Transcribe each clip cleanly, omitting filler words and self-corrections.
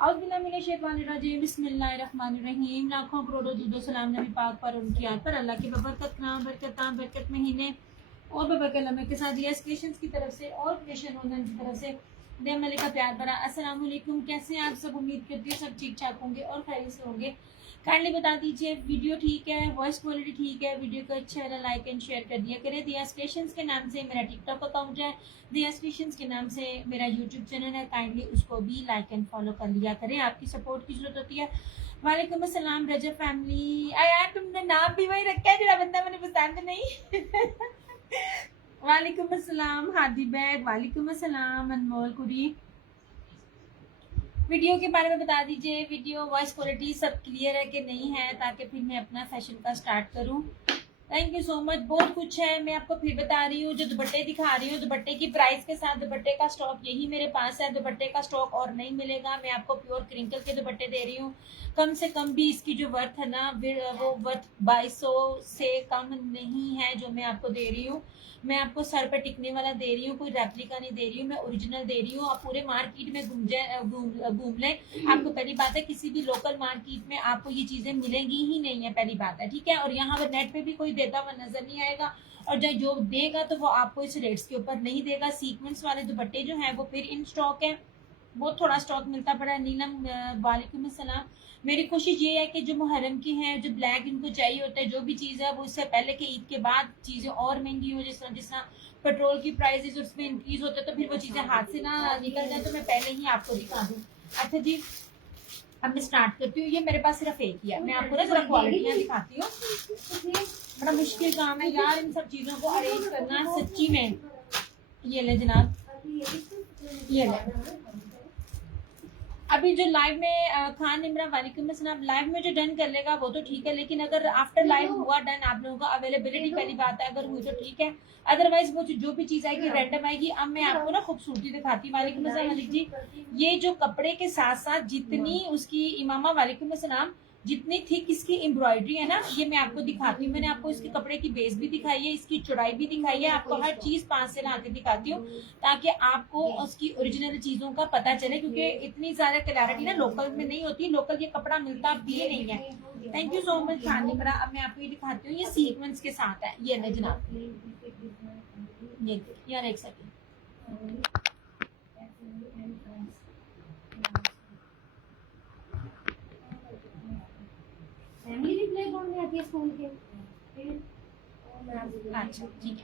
औज़ुबिल्लाहिमिनश्शैतानिर्रजीम बिस्मिल्लाहिर्रहमानिर्रहीम। लाखों करोड़ों दुरूद सलाम नबी पाक पर, उनकी याद पर, अल्लाह के बरकत महीने और बरकत लम्हे के साथ यस क्रिएशंस की तरफ से और क्रिएशन ओनर की तरफ से दे मलिक का प्यार भरा अस्सलाम वालेकुम। कैसे हैं आप सब? उम्मीद करती हूँ सब ठीक ठाक होंगे और खैरियत से होंगे। काइंडली बता दीजिए वीडियो ठीक है, वॉइस क्वालिटी ठीक है, वीडियो को अच्छा वाला लाइक एंड शेयर कर दिया करें। दियास क्रिएशंस के नाम से मेरा टिकटॉक अकाउंट है, दियास क्रिएशंस के नाम से मेरा यूट्यूब चैनल है, काइंडली उसको भी लाइक एंड फॉलो कर लिया करें, आपकी सपोर्ट की जरूरत होती है। वालेकुम अस्सलाम रजब फैमिली। यार तुमने नाम भी वही रखा है जो बंदा मैंने पसंद नहीं। वालेकुम अस्सलाम हादी बैग, वालेकुम अस्सलाम अनमोल कुरी। वीडियो के बारे में बता दीजिए, वीडियो वॉइस क्वालिटी सब क्लियर है कि नहीं है, ताकि फिर मैं अपना फैशन का स्टार्ट करूं। Thank you so much. बहुत कुछ है, मैं आपको फिर बता रही हूँ। जो दुपट्टे दिखा रही हूँ, दुपट्टे की प्राइस के साथ दुपट्टे का स्टॉक यही मेरे पास है। दुपट्टे का स्टॉक और नहीं मिलेगा। मैं आपको प्योर क्रिंकल के दुपट्टे दे रही हूँ। कम से कम भी इसकी जो वर्थ है ना, वो वर्थ 2200 से कम नहीं है जो मैं आपको दे रही हूँ। मैं आपको सर पर टिकने वाला दे रही हूँ, कोई रेप्लिका नहीं दे रही हूँ, मैं ओरिजिनल दे रही हूँ। आप पूरे मार्केट में घूम लें, आपको पहली बात है किसी भी लोकल मार्केट में आपको ये चीजें मिलेंगी ही नहीं है, पहली बात है, ठीक है। और यहाँ पर नेट पे भी कोई देता हुआ नजर नहीं आएगा, और जो देगा तो वो आपको इस रेट्स के ऊपर नहीं देगा। सीक्वेंस वाले दुपट्टे जो है वो फिर इन स्टॉक है, बहुत थोड़ा स्टॉक मिलता पड़ा है। नीलम वालेकुम अस्सलाम। मेरी कोशिश ये है कि जो मुहर्रम की हैं, जो ब्लैक इनको चाहिए होता है, जो भी चीज़ है वो इससे पहले के ईद के बाद चीज़ें और महंगी हो, जिस तरह पेट्रोल की प्राइसेस उसमें इंक्रीज होता है, तो फिर वो चीज़ें हाथ से ना निकल जाए, तो मैं पहले ही आपको दिखा दूँ। अच्छा जी, अब मैं स्टार्ट करती हूँ। ये मेरे पास सिर्फ एक ही है, मैं आपको ना जरा क्वालिटियाँ दिखाती हूँ। बड़ा मुश्किल काम है यार इन सब चीज़ों को अरेंज करना, सच्ची में। ये ले जनाब, ये ले। अभी जो लाइव में खान इमरान वालेकुम अस्सलाम, लाइव में जो डन कर लेगा वो तो ठीक है, लेकिन अगर आफ्टर लाइव हुआ डन आप लोगों का अवेलेबिलिटी पहली बात है, अगर हुई तो ठीक है, अदरवाइज वो जो भी चीज आएगी रैंडम आएगी। अब मैं आपको ना खूबसूरती दिखाती हूँ। वालेकुम अस्सलाम मलिक जी। ये जो कपड़े के साथ साथ जितनी उसकी इमामा वालेकुम अस्सलाम, जितनी थिक इसकी एम्ब्रॉयडरी है ना, ये मैं आपको दिखाती हूँ। मैंने आपको इसके कपड़े की बेस भी दिखाई है, इसकी चौड़ाई भी दिखाई है, आपको हर चीज पास से ला के दिखाती हूँ, ताकि आपको उसकी ओरिजिनल चीजों का पता चले, क्योंकि इतनी ज्यादा क्लैरिटी ना लोकल में नहीं होती। लोकल ये कपड़ा मिलता भी नहीं है। Thank you so much Khan Imra. अब मैं आपको ये दिखाती हूँ, ये सीक्वेंस के साथ है। ये ले जनाब, ये यार एक सेकंड, फैमिली रिप्लाई कौन में आती है फोन के? अच्छा ठीक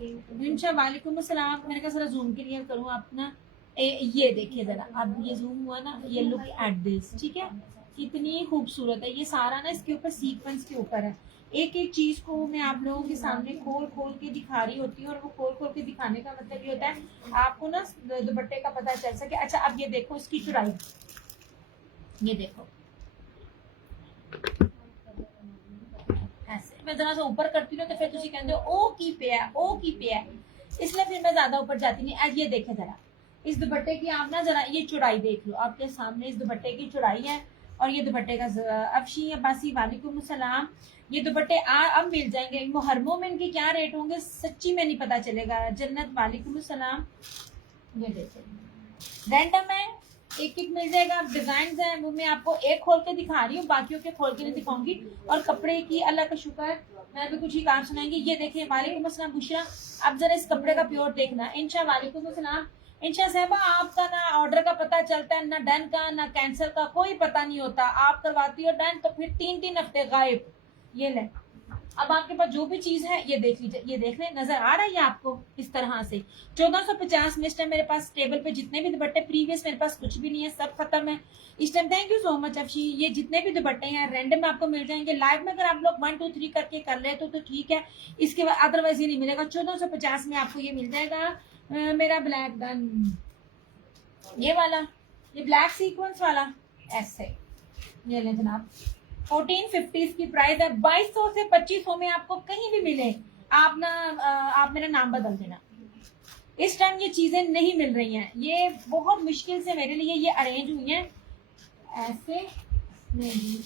है। इंशा वालेकुम अस्सलाम। मैंने कहा जरा जूम क्लियर करूँ आप ना, ये देखिए जरा, अब ये जूम हुआ ना, ये लुक एट दिस, ठीक है, कितनी खूबसूरत है। ये सारा ना इसके ऊपर सीक्वेंस के ऊपर है। एक एक चीज को मैं आप लोगों के सामने खोल खोल के दिखा रही होती हूँ, और वो खोल खोल के दिखाने का मतलब ये होता है आपको ना दुपट्टे का पता चल सके। अच्छा अब ये देखो इसकी चौड़ाई, ये देखो ऐसे मैं जरा सा ऊपर करती हूँ तो फिर तुम कहते हो ओ की पे है, ओ की पे है, इसलिए फिर मैं ज्यादा ऊपर जाती नहीं। आज ये देखे जरा इस दुपट्टे की, आप ना जरा ये चौड़ाई देख लो, आपके सामने इस दुपट्टे की चौड़ाई है, और ये दुपट्टे का अफशी अब्बासी वालेकुम सलाम। ये दुपट्टे अब मिल जाएंगे मुहर्रमों में, इनके क्या रेट होंगे सच्ची में नहीं पता चलेगा। जन्नत वालेकुम सलाम। ये देखिए रैंडम है, एक एक मिल जाएगा। डिजाइन है वो मैं आपको एक खोल के दिखा रही हूँ, बाकियों के खोल के नहीं दिखाऊंगी। और कपड़े की अल्लाह का शुक्र है, मैं भी कुछ ही काम सुनाएंगी। ये देखिए वालेकुम अस्सलाम बुशरा। अब जरा इस कपड़े का प्योर देखना। इंशा वालेकुम अस्सलाम। इंशा साहबा, आपका ना ऑर्डर का पता चलता है, ना डन का ना कैंसिल का, कोई पता नहीं होता। आप करवाती हो डन तो फिर 3-3 हफ्ते गायब। ये ले, अब आपके पास जो भी चीज है ये देख लीजिए, ये देख लें, नजर आ रहा है आपको इस तरह से। 1450 में इस टाइम मेरे पास टेबल पे जितने भी दुपट्टे, प्रीवियस मेरे पास कुछ भी नहीं है, सब खत्म है इस time. Thank you so much Afshi. ये जितने भी दुपट्टे हैं रैंडम आपको मिल जाएंगे। लाइव में अगर आप लोग 1 2 3 करके कर ले तो ठीक है, इसके बाद अदरवाइज ये नहीं मिलेगा। 1450 में आपको ये मिल जाएगा। मेरा ब्लैक डन, ये वाला, ये ब्लैक सीक्वेंस वाला ऐसे, ये ले जनाब। 1450 की प्राइस है। 2200 से 2500 में आपको कहीं भी मिले, आप ना आप मेरा नाम बदल देना। इस टाइम ये चीजें नहीं मिल रही हैं, ये बहुत मुश्किल से मेरे लिए ये अरेंज हुई हैं ऐसे। नहीं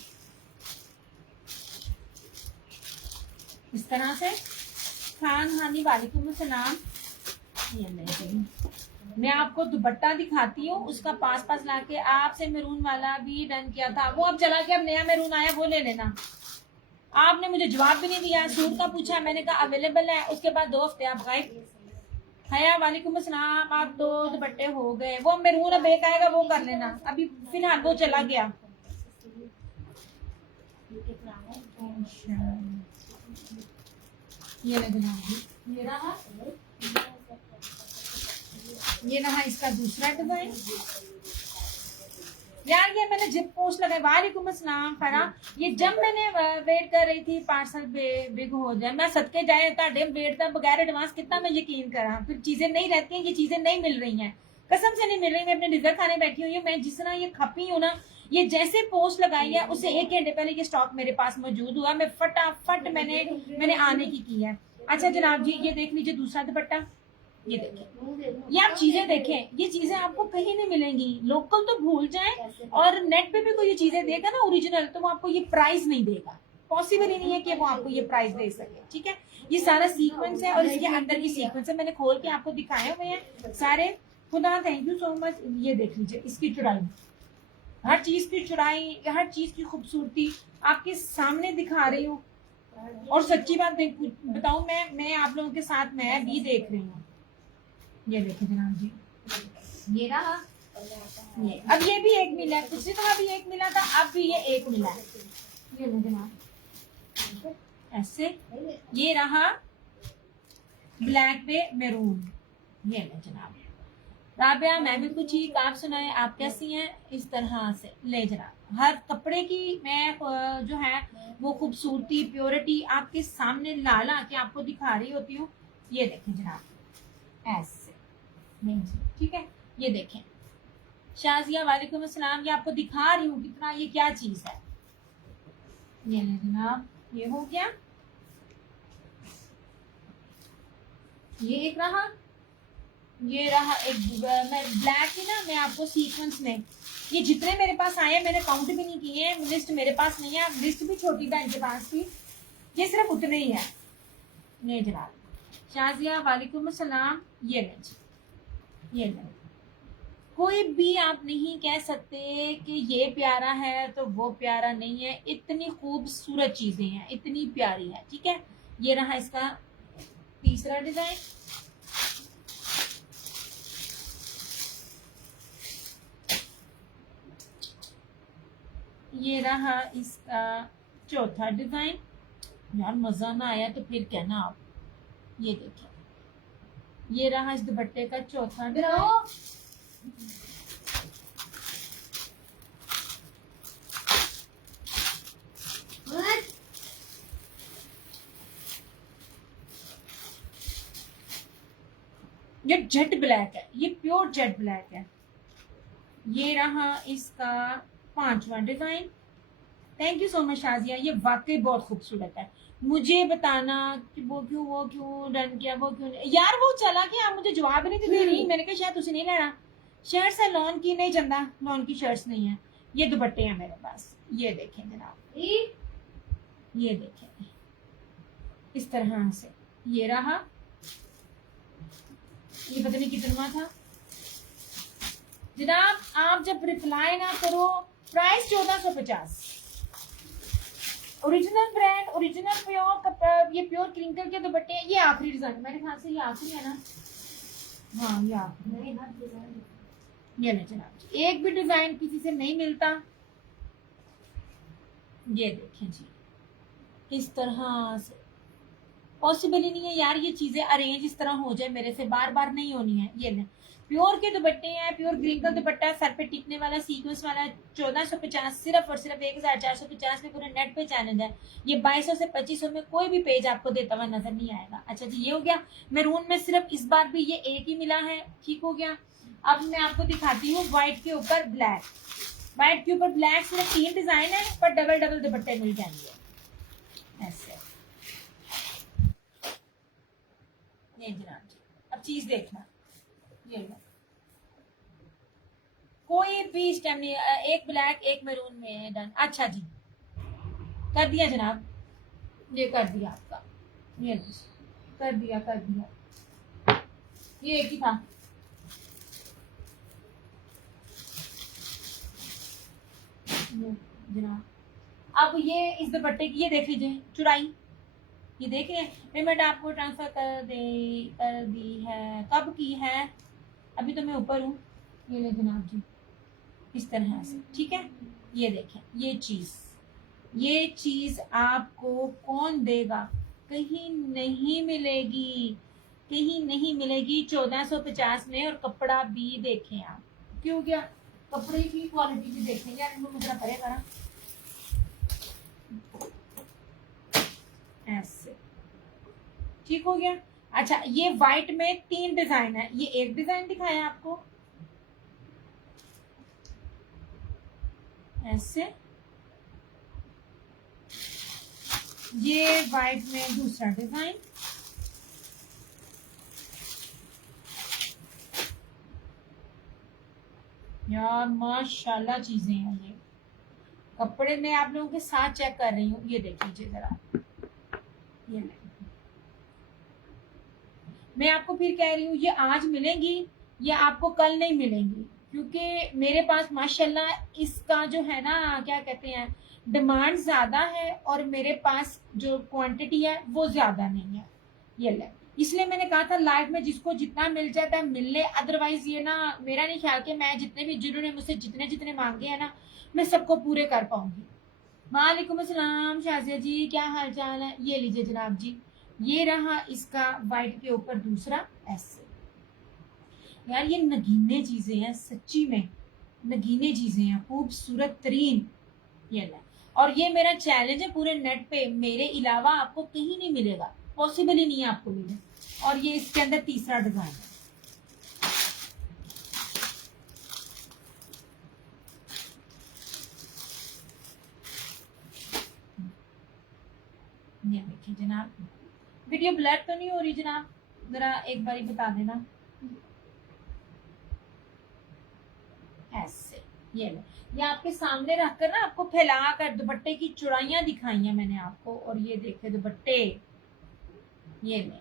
इस तरह से। खान हानी वालेकुम सलाम। ये नहीं मैं आपको दुपट्टा दिखाती हूँ, उसका पास लाके आपसे मैरून वाला भी डन किया था, वो अब चला के अब नया मैरून आया वो ले लेना। आपने मुझे जवाब भी नहीं दिया, सूट का पूछा, मैंने कहा अवेलेबल है, उसके बाद 2 हफ्ते आप गायब। हया वालेकुम अस्सलाम, आप 2 दुपट्टे हो गए, वो मैरून अब एक आएगा वो कर लेना, अभी फिलहाल वो चला गया। ये रहा इसका दूसरा डिजाइन। यार ये मैंने जिप पोस्ट लगाई, वालेकुम अस्सलाम फरा, ये जब मैंने वेट कर रही थी पार्सल बिग हो जाए, मैं सदके जाए ताड़े वेट का बगैर एडवांस कितना मैं यकीन करा, फिर चीजें नहीं रहती हैं, ये चीजें नहीं मिल रही हैं, कसम से नहीं मिल रही। मैं अपने डिजर्ट खाने बैठी हुई हूँ, मैं जिस तरह ये खपी हूँ ना, ये जैसे पोस्ट लगाई है उससे 1 घंटे पहले ये स्टॉक मेरे पास मौजूद हुआ, मैं फटाफट मैंने आने की है। अच्छा जनाब जी, ये देख लीजिए दूसरा दुपट्टा, ये देखें, ये आप चीजें देखें, ये चीजें आपको कहीं नहीं मिलेंगी, लोकल तो भूल जाएं, और नेट पे भी कोई ये चीजें देगा ना ओरिजिनल, तो वो आपको ये प्राइस नहीं देगा, पॉसिबल ही नहीं है कि वो आपको ये प्राइस दे सके। ठीक है, ये सारा सीक्वेंस है और इसके अंदर भी सीक्वेंस है, मैंने खोल के आपको दिखाए हुए हैं सारे। खुदा थैंक यू सो मच। ये देख लीजिए इसकी चौड़ाई, हर चीज की चौड़ाई, हर चीज की खूबसूरती आपके सामने दिखा रही हूँ, और सच्ची बात बताऊं, मैं आप लोगों के साथ मैं भी देख रही हूँ। ये देखिए जनाब जी, ये रहा, ये अब ये भी एक मिला है, पिछली दफा भी एक मिला था, अब भी ये एक मिला है। ये लो जनाब, ऐसे ये रहा ब्लैक पे मैरून। ये ले जनाब, राबिया मैं भी कुछ ही, आप सुनाए आप कैसी हैं? इस तरह से ले जनाब, हर कपड़े की मैं जो है वो खूबसूरती प्योरिटी आपके सामने ला के आपको दिखा रही होती हूँ। ये देखें जनाब ऐसे, नहीं जी ठीक है, ये देखें शाजिया वालेकुम अस्सलाम, ये आपको दिखा रही हूँ कितना ये क्या चीज है। ये ले जनाब, ये हो गया, ये एक रहा, ये रहा एक, मैं ब्लैक ही ना, मैं आपको सीक्वेंस में ये जितने मेरे पास आए हैं मैंने काउंट भी नहीं किए हैं, लिस्ट मेरे पास नहीं है, लिस्ट भी छोटी बहन के पास थी, ये सिर्फ उतने ही है। ये जनाब शाजिया वालेकुम अस्सलाम, ये ले जी, ये ले, कोई भी आप नहीं कह सकते कि ये प्यारा है तो वो प्यारा नहीं है, इतनी खूबसूरत चीजें हैं, इतनी प्यारी है। ठीक है, ये रहा इसका तीसरा डिजाइन, ये रहा इसका चौथा डिजाइन। यार मजा ना आया तो फिर कहना आप। ये देखिए, ये रहा इस दुपट्टे का चौथा डिजाइन। ये जेट ब्लैक है, ये प्योर जेट ब्लैक है। ये रहा इसका 5वां design. Thank you so much Shazia, ये वाकई बहुत खूबसूरत है। मुझे बताना कि वो क्यों डन किया, वो क्यों नहीं? यार वो चला गया, आप मुझे जवाब नहीं दे रही। मैंने कहा शायद तुझे नहीं लेना शर्ट्स है, लॉन की नहीं चंदा, लॉन की शर्ट्स नहीं है। ये दुपट्टे हैं मेरे पास, ये देखें जनाब, ये देखें इस तरह से। ये रहा, ये पता नहीं कितना था जनाब, आप जब रिप्लाई ना करो। Price 1450, original brand, original pure, ये प्योर क्रिंकल के दुपट्टे हैं। ये आखिरी डिजाइन मेरे ख्याल से, ये आखिरी है ना? हाँ ये आखिरी। ये ले जनाब, एक भी डिजाइन किसी से नहीं मिलता। ये देखें जी, इस तरह से पॉसिबल ही नहीं है यार, ये चीजें अरेंज इस तरह हो जाए मेरे से, बार बार नहीं होनी है। ये ले प्योर के दुपट्टे हैं, प्योर क्रिंकल दुपट्टा है, सर पे टिकने वाला, सीक्वेंस वाला, 1450 सिर्फ और सिर्फ 1450 में पूरे नेट पे चैलेंज है। ये 2200 से 2500 में कोई भी पेज आपको देता हुआ नजर नहीं आएगा। अच्छा जी, ये हो गया मैरून में, सिर्फ इस बार भी ये एक ही मिला है। ठीक हो गया, अब मैं आपको दिखाती हूँ व्हाइट के ऊपर ब्लैक। व्हाइट के ऊपर ब्लैक सिर्फ 3 डिजाइन है, पर डबल डबल दुपट्टे मिल जाएंगे ऐसे। ये जनाब जी, अब चीज देखना, ये लो, कोई भी इस टाइम नहीं, एक ब्लैक एक मैरून में डन। अच्छा जी, कर दिया जनाब, ये कर दिया आपका, ये कर दिया, ये एक ही था। जनाब अब ये इस दुपट्टे की ये देख लीजिए चुड़ाई, ये देख रहे हैं। पेमेंट आपको ट्रांसफर कर दी है, कब की है? अभी तो मैं ऊपर हूँ। ये ले जनाब जी, इस तरह से, ठीक है। ये देखें, ये चीज आपको कौन देगा? कहीं नहीं मिलेगी, कहीं नहीं मिलेगी 1450 में। और कपड़ा भी देखें आप, क्यों क्या कपड़े की क्वालिटी भी देखें यार, इनको मुझे पड़ेगा ना ऐसे, ठीक हो गया। अच्छा ये व्हाइट में 3 डिजाइन है, ये एक डिजाइन दिखाया आपको ऐसे, ये व्हाइट में दूसरा डिजाइन, यार माशाल्लाह चीजें हैं ये। कपड़े में आप लोगों के साथ चेक कर रही हूँ, ये देख लीजिए जरा, ये मैं आपको फिर कह रही हूँ ये आज मिलेंगी, ये आपको कल नहीं मिलेंगी, क्योंकि मेरे पास माशाल्लाह इसका जो है ना क्या कहते हैं डिमांड ज्यादा है और मेरे पास जो क्वांटिटी है वो ज्यादा नहीं है। ये ले, इसलिए मैंने कहा था लाइव में जिसको जितना मिल जाता है मिल ले, अदरवाइज ये ना मेरा नहीं ख्याल कि मैं जितने भी जिन्होंने मुझसे जितने जितने मांगे हैं ना मैं सबको पूरे कर पाऊंगी। वालेकुम अस्सलाम शाजिया जी, क्या हाल चाल है? ये लीजिए जनाब जी, ये रहा इसका व्हाइट के ऊपर दूसरा ऐसे। यार ये नगीने चीजें हैं, सच्ची में नगीने चीजें हैं, खूबसूरत तरीन। ये ला, और ये मेरा चैलेंज है पूरे नेट पे, मेरे अलावा आपको कहीं नहीं मिलेगा, पॉसिबल ही नहीं है आपको मिले। और ये इसके अंदर तीसरा डिजाइन है, ये देखिए जनाब। वीडियो ब्लर तो नहीं हो रही जनाब? जरा एक बारी बता देना ऐसे। ये ले, ये आपके सामने रखकर ना आपको फैला कर दुपट्टे की चुड़ाइयां दिखाई हैं मैंने आपको, और ये देखे दुपट्टे, ये ले।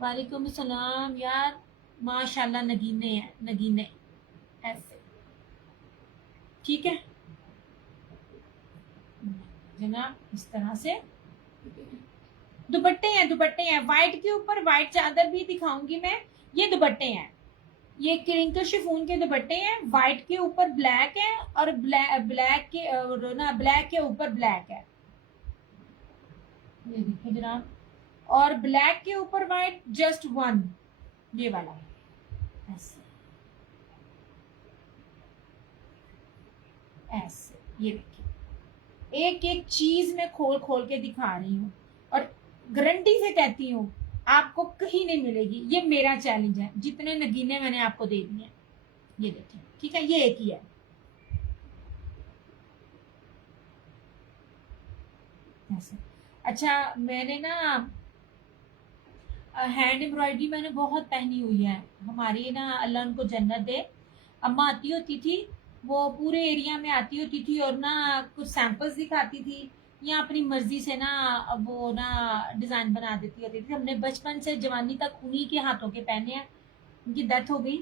वालेकुम सलाम यार, माशाल्लाह नगीने हैं नगीने ऐसे, ठीक है जनाब। इस तरह से दुपट्टे हैं व्हाइट के ऊपर, व्हाइट चादर भी दिखाऊंगी मैं। ये दुपट्टे हैं, ये क्रिंकल शिफॉन के दुपट्टे हैं, व्हाइट के ऊपर ब्लैक है और ब्लैक के ऊपर ब्लैक है, ये देखिए जनाब। और ब्लैक के ऊपर व्हाइट जस्ट वन, ये वाला ऐसे ऐसे, ये देखिए एक एक चीज मैं खोल खोल के दिखा रही हूँ और गारंटी से कहती हूँ आपको कहीं नहीं मिलेगी। ये मेरा चैलेंज है, जितने नगीने मैंने आपको दे दिए, ये देखिए, ठीक है। ये एक ही है ऐसे। अच्छा मैंने ना हैंड एम्ब्रॉयडरी मैंने बहुत पहनी हुई है, हमारी ना अल्लाह उनको जन्नत दे, अम्मा आती होती थी, वो पूरे एरिया में आती होती थी और ना कुछ सैंपल्स दिखाती थी, या अपनी मर्जी से ना वो ना डिजाइन बना देती होती थी। हमने बचपन से जवानी तक उन्हीं के हाथों के पहने हैं, उनकी डेथ हो गई,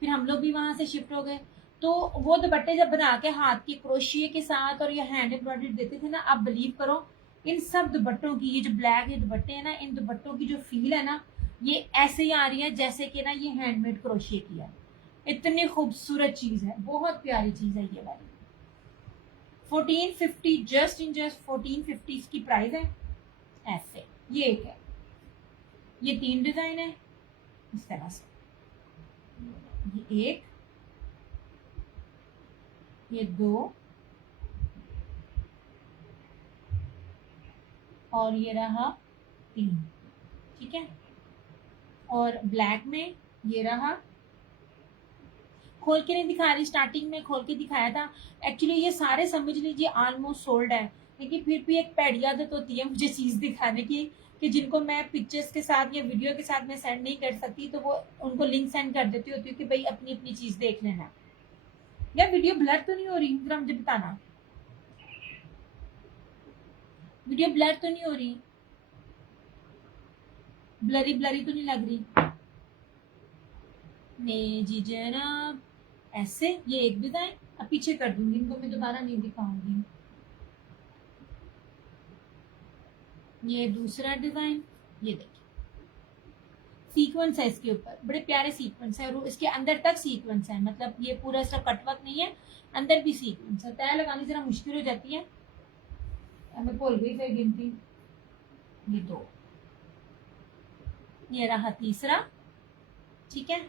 फिर हम लोग भी वहां से शिफ्ट हो गए। तो वो दुपट्टे जब बना के हाथ के क्रोशिए के साथ और ये हैंड एम्ब्रॉयडरी देते थे ना, आप बिलीव करो इन सब दुपट्टों की, ये जो ब्लैक ये दुपट्टे हैं ना, इन दुपट्टों की जो फील है ना, ये ऐसे ही आ रही है जैसे कि ना ये हैंडमेड क्रोशिए की है। इतनी खूबसूरत चीज है, बहुत प्यारी चीज है ये वाली। 1450, जस्ट 1450 इसकी प्राइस है ऐसे। ये एक है, ये 3 डिजाइन है इस तरह से, ये एक, ये 2 और ये रहा 3, ठीक है। और ब्लैक में ये रहा, खोल के नहीं दिखा रही, स्टार्टिंग में खोल के दिखाया था। एक्चुअली ये सारे समझ लीजिए ऑलमोस्ट सोल्ड है, लेकिन फिर भी एक पैड़ी आदत होती है मुझे चीज दिखाने की, कि जिनको मैं पिक्चर्स के साथ या वीडियो के साथ मैं सेंड नहीं कर सकती तो वो उनको लिंक सेंड कर देती होती हूँ कि भाई अपनी अपनी चीज देख लेना। यार वीडियो ब्लर तो नहीं हो रही, जरा मुझे बताना, वीडियो ब्लर तो नहीं हो रही, ब्लरी ब्लरी तो नहीं लग रही? नहीं जी जनाब ऐसे। ये एक डिजाइन अब पीछे कर दूंगी इनको, मैं दोबारा नहीं दिखाऊंगी। ये दूसरा डिजाइन, ये देखिए सीक्वेंस है इसके ऊपर, बड़े प्यारे सीक्वेंस है और इसके अंदर तक सीक्वेंस है, मतलब ये पूरा सिर्फ कटवर्क नहीं है, अंदर भी सीक्वेंस है। तय लगानी जरा मुश्किल हो जाती है, मैं भूल गई फिर गिनती। ये 2, ये रहा तीसरा, ठीक है,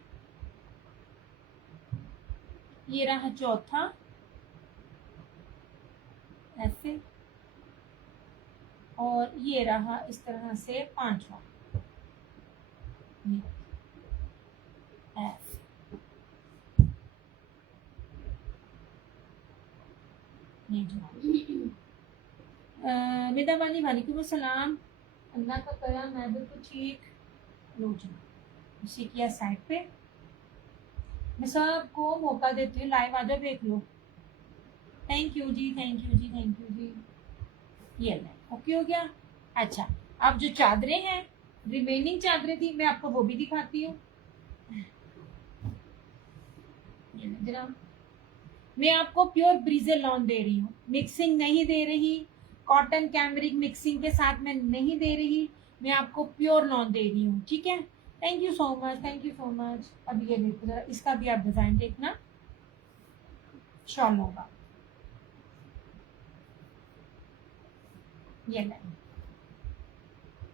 ये रहा चौथा ऐसे, और ये रहा इस तरह से 5वां ऐसे। मिदा वाली वालेकुम अस्सलाम, अल्लाह का करम, मैं बिल्कुल ठीक। लो जी, इसी किया साइड पे, मैं सबको मौका देती हूँ, लाइव आ जाओ देख लो। Thank you ji, thank you ji, thank you ji. ये ले, ओके हो गया। अच्छा, अब जो चादरें हैं, रिमेनिंग चादरें थी, मैं आपको वो भी दिखाती हूँ। जरा मैं आपको प्योर ब्रीजे लॉन दे रही हूँ, मिक्सिंग नहीं दे रही, कॉटन कैमरिक मिक्सिंग के साथ मैं नहीं दे रही, मैं आपको प्योर लॉन दे रही हूँ, ठीक है। Thank you so much, thank you so much. अब ये देखो जरा, इसका भी आप डिजाइन देखना, शॉल होगा ये ले,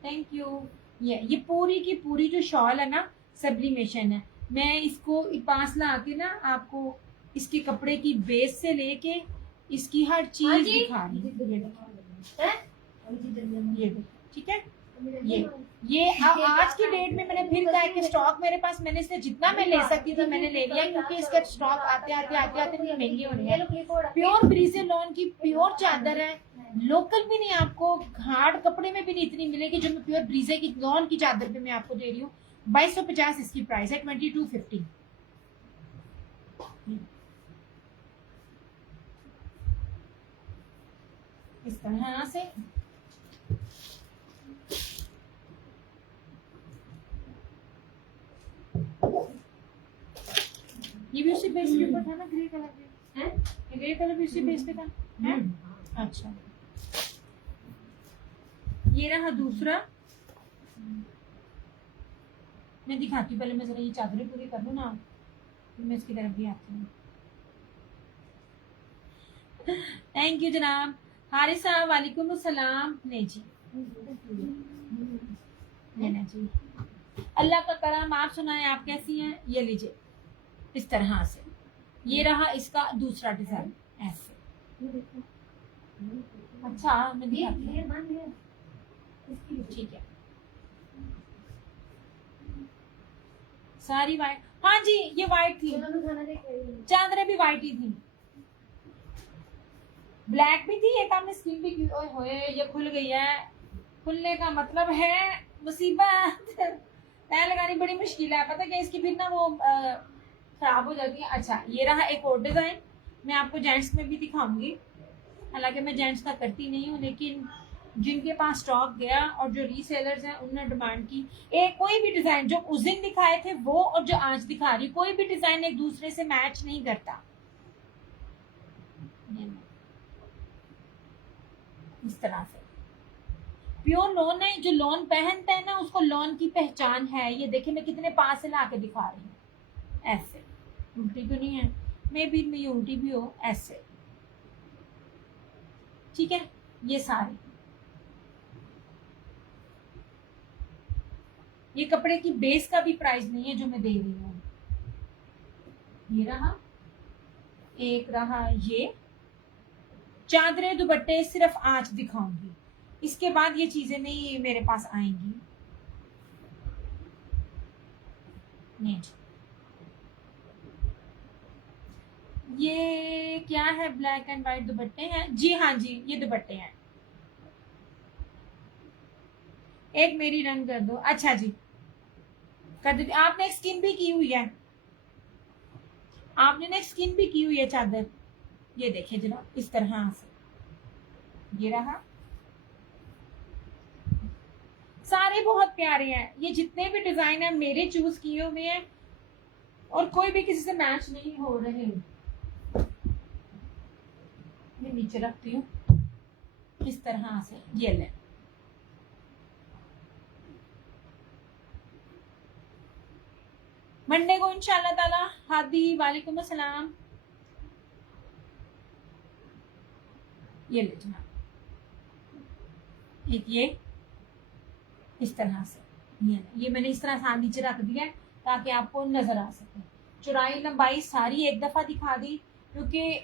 थैंक यू। ये पूरी की पूरी जो शॉल है ना, सब्लिमेशन है। मैं इसको पास ला के ना आपको इसके कपड़े की बेस से लेके इसकी हर चीज दिखा रही हूँ। ये ठीक है, ये आज की डेट में मैंने फिर कहा कि स्टॉक मेरे पास, मैंने इससे जितना मैं ले सकती थी मैंने ले लिया, क्योंकि इसका स्टॉक आते आते महंगी हो रही है। प्योर ब्रीजे लॉन की प्योर चादर है, लोकल भी नहीं, आपको हार्ड कपड़े में भी नहीं इतनी मिलेगी जो मैं प्योर ब्रीजे की लॉन की चादर पे मैं आपको दे रही हूँ। 2250 इसकी प्राइस है, 2250। इस तरह से ये भी उसी बेस के ऊपर था ना, ग्रे कलर पे है, ग्रे कलर भी उसी बेस पे था है। अच्छा, ये रहा दूसरा, मैं दिखाती हूँ, पहले मैं जरा ये चादरें पूरी कर लूँ ना, फिर मैं इसकी तरफ भी आती हूँ। थैंक यू जनाब हारिसा, वालेकुम अस्सलाम। नहीं जी, लेना जी, अल्लाह का करम, आप सुनाएं, आप कैसी हैं। ये लीजिए इस तरह से, ये रहा इसका दूसरा डिजाइन ऐसे। अच्छा, मैं दिखाती हूँ, ठीक है, सारी वाइट, हाँ जी ये वाइट थी, चादरें भी वाइट ही थी, ब्लैक भी थी, एक आपने स्किन भी की। ओए होए, ये खुल गई है, खुलने का मतलब है मुसीबत। तय लगानी बड़ी मुश्किल है, पता क्या, इसकी फिर ना वो खराब हो जाती है। अच्छा, ये रहा एक और डिजाइन, मैं आपको जेंट्स में भी दिखाऊंगी, हालांकि मैं जेंट्स का करती नहीं हूँ, लेकिन जिनके पास स्टॉक गया और जो रीसेलर्स हैं उन्होंने डिमांड की, एक कोई भी डिजाइन जो उस दिन दिखाए थे वो और जो आज दिखा रही, कोई भी डिजाइन एक दूसरे से मैच नहीं करता। इस तरह से प्योर लॉन है, जो लॉन पहनता है ना उसको लॉन की पहचान है। ये देखिए मैं कितने पास से ला के दिखा रही हूँ, ऐसे उल्टी तो नहीं है, मे बी मैं उल्टी भी हो, ऐसे, ठीक है। ये सारी, ये कपड़े की बेस का भी प्राइस नहीं है जो मैं दे रही हूँ। ये रहा एक, रहा ये चादरें दुपट्टे सिर्फ आज दिखाऊंगी, इसके बाद ये चीजें नहीं मेरे पास आएंगी। नहीं, ये क्या है, ब्लैक एंड व्हाइट दुपट्टे हैं जी, हाँ जी ये दुपट्टे हैं। एक मेरी रन कर दो, अच्छा जी कर दो। आपने स्किन भी की हुई है, आपने ना स्किन भी की हुई है चादर, ये देखिए जनाब इस तरह से, ये रहा, सारे बहुत प्यारे हैं। ये जितने भी डिजाइन है मेरे चूज किए हुए हैं और कोई भी किसी से मैच नहीं हो रहे। मैं नीचे रखती हूँ इस तरह से, ये ले। मंडे को इंशाल्लाह ताला। हादी वालेकुम अस्सलाम। ये ले जनाब, एक ये इस तरह से, ये मैंने इस तरह से नीचे रख दिया है ताकि आपको नजर आ सके। चौड़ाई लंबाई सारी एक दफा दिखा दी, क्योंकि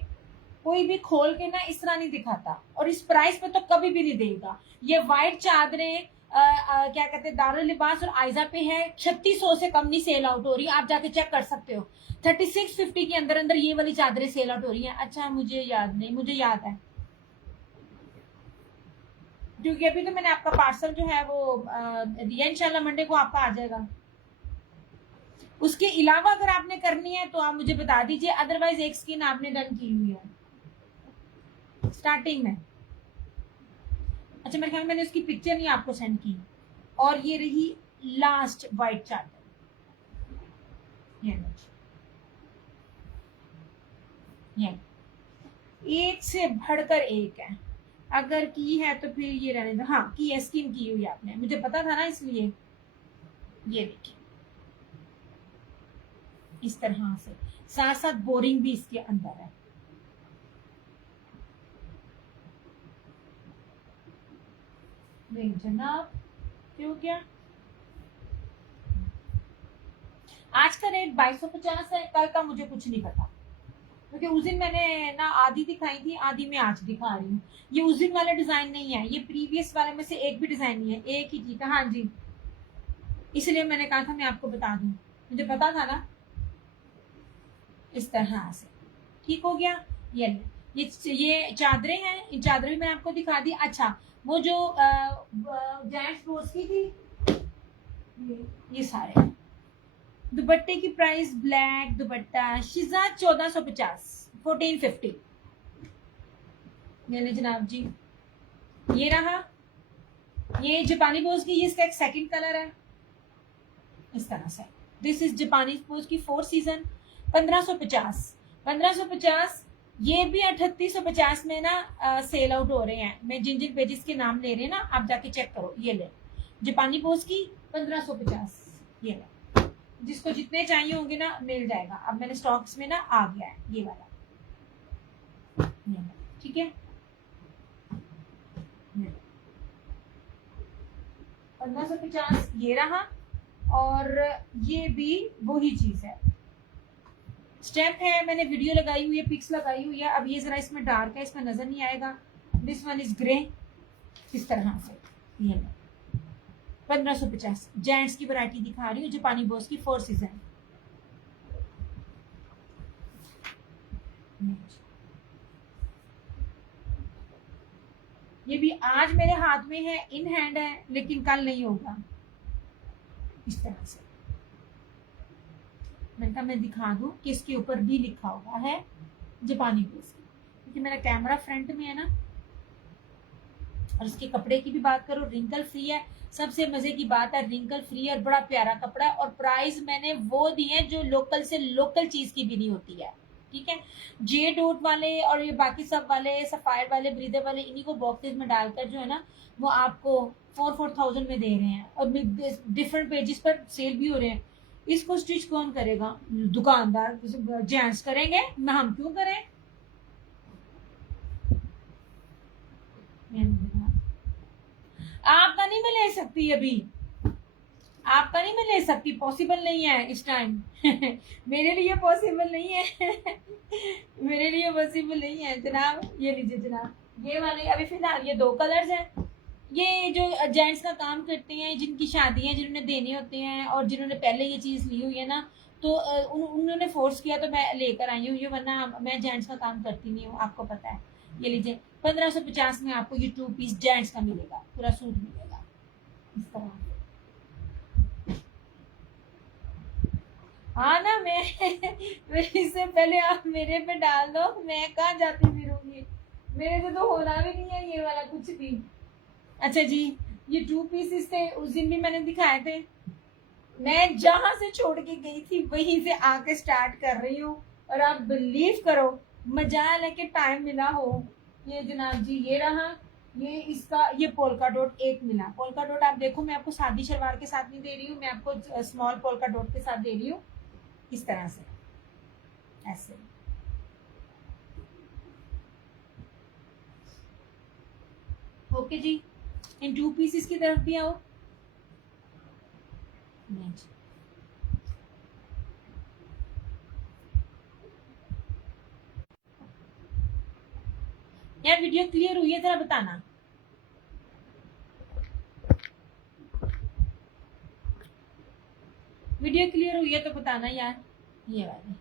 कोई भी खोल के ना इस तरह नहीं दिखाता, और इस प्राइस पे तो कभी भी नहीं देगा। ये वाइट चादरें क्या कहते हैं, दारुल लिबास और आयजा पे है, 3600 से कम नहीं सेल आउट हो रही, आप जाके चेक कर सकते हो। 3650 के अंदर अंदर ये वाली चादरें सेल आउट हो रही हैं। अच्छा मुझे याद नहीं, मुझे याद है, क्योंकि अभी तो मैंने आपका पार्सल जो है वो दिया, इंशाल्लाह मंडे को आपका आ जाएगा। उसके अलावा अगर आपने करनी है तो आप मुझे बता दीजिए, अदरवाइज एक स्किन आपने डन की हुई है स्टार्टिंग में। अच्छा मेरे ख्याल में मैंने उसकी पिक्चर नहीं आपको सेंड की। और ये रही लास्ट वाइट चादर, ये एक से बढ़कर एक है, अगर की है तो फिर ये रहने दो। हाँ की है, स्किन की हुई आपने, मुझे पता था ना इसलिए। ये देखिए इस तरह से, साथ साथ बोरिंग भी इसके अंदर है। नहीं जनाब, क्यों क्या? आज का रेट 2250 है, कल का मुझे कुछ नहीं पता, क्योंकि उस दिन मैंने ना आधी दिखाई थी, आधी मैं आज दिखा रही हूँ। ये उस दिन वाला डिजाइन नहीं है, ये प्रीवियस वाले में से एक भी डिजाइन नहीं है, एक ही चीज। हाँ जी, इसलिए मैंने कहा था मैं आपको बता दूं, मुझे पता था ना। इस तरह से ठीक हो गया। ये चादरें हैं, इन चादरें भी मैंने आपको दिखा दी। अच्छा वो जो जेंट्स रोज की थी, ये सारे दुपट्टे की प्राइस, ब्लैक दुपट्टा शिजा 1450, 1450। मैंने जनाब जी ये रहा, ये जापानी बोस की, ये इसका एक सेकंड कलर है इस तरह से। दिस इज जापानी बोस की 4 सीजन, 1550। 1550 ये भी 3850 में ना सेल आउट हो रहे हैं। मैं जिन जिन पेजेस के नाम ले रहे हैं ना, आप जाके चेक करो। ये ले जापानी बोस की 1550, ये ले, जिसको जितने चाहिए होंगे ना मिल जाएगा। अब मैंने स्टॉक्स में ना आ गया है ये वाला, ठीक है। 1550 ये रहा, और ये भी वही चीज है, स्टेप है। मैंने वीडियो लगाई हुई है, पिक्स लगाई हुई है। अब ये जरा इसमें डार्क है, इसमें नजर नहीं आएगा। दिस वन इज ग्रे, इस तरह से। ये 1550 जेंट्स की वैरायटी दिखा रही हूँ, जापानी बॉस की 4 सीजन। ये भी आज मेरे हाथ में है, इन हैंड है, लेकिन कल नहीं होगा। इस तरह से मैंने कहा मैं दिखा दूं कि इसके ऊपर भी लिखा हुआ है जापानी बॉस की, क्योंकि मेरा कैमरा फ्रंट में है ना। और इसके कपड़े की भी बात करो, रिंकल फ्री है। सबसे मजे की बात है, रिंकल फ्री और बड़ा प्यारा कपड़ा है। और प्राइस मैंने वो दी है जो लोकल से लोकल चीज की भी नहीं होती है, ठीक है। जे डॉट वाले और ये बाकी सब वाले, सफायर वाले, ब्रीदर वाले, इन्हीं को बॉक्सेस में डालकर जो है ना वो आपको 4,000 में दे रहे हैं, और डिफरेंट पेजेस पर सेल भी हो रहे हैं। इसको स्टिच कौन करेगा? दुकानदार जेंट्स करेंगे, हम क्यों करें? आपका नहीं मैं ले सकती, अभी आपका नहीं मैं ले सकती, पॉसिबल नहीं है इस टाइम। मेरे लिए पॉसिबल नहीं है। मेरे लिए पॉसिबल नहीं है जनाब। ये लीजिए जनाब, ये वाले अभी फिलहाल ये 2 कलर्स हैं। ये जो जेंट्स का काम करते हैं, जिनकी शादी है, जिन्होंने देने होते हैं, और जिन्होंने पहले ये चीज ली हुई है ना, तो उन्होंने फोर्स किया तो मैं लेकर आई हूँ ये, वरना मैं जेंट्स का काम करती नहीं हूँ, आपको पता है। ये लीजिए 1550 में आपको ये 2 पीस जेंट्स का मिलेगा, पूरा सूट मिलेगा इस तरह। हाँ ना, मैं इससे पहले आप मेरे पे डाल दो, मैं कहाँ जाती फिरूंगी, मेरे से तो होना भी नहीं है ये वाला कुछ भी। अच्छा जी, ये 2 पीसेस थे, उस दिन भी मैंने दिखाए थे। मैं जहां से छोड़ के गई थी वहीं से आके स्टार्ट कर रही हूँ, और आप बिलीव करो, मजाल है कि टाइम मिला हो ये जनाब जी ये रहा, ये इसका ये पोल्का डॉट एक मिला। पोल्का डॉट आप देखो, मैं आपको सादी शलवार के साथ नहीं दे रही हूँ, मैं आपको स्मॉल पोल्का डॉट के साथ दे रही हूँ, इस तरह से ऐसे। ओके जी, इन 2 पीसेस की तरफ भी आओ। नहीं जी, यार वीडियो क्लियर हुई है, जरा बताना। वीडियो क्लियर हुई है तो बताना यार। ये वाली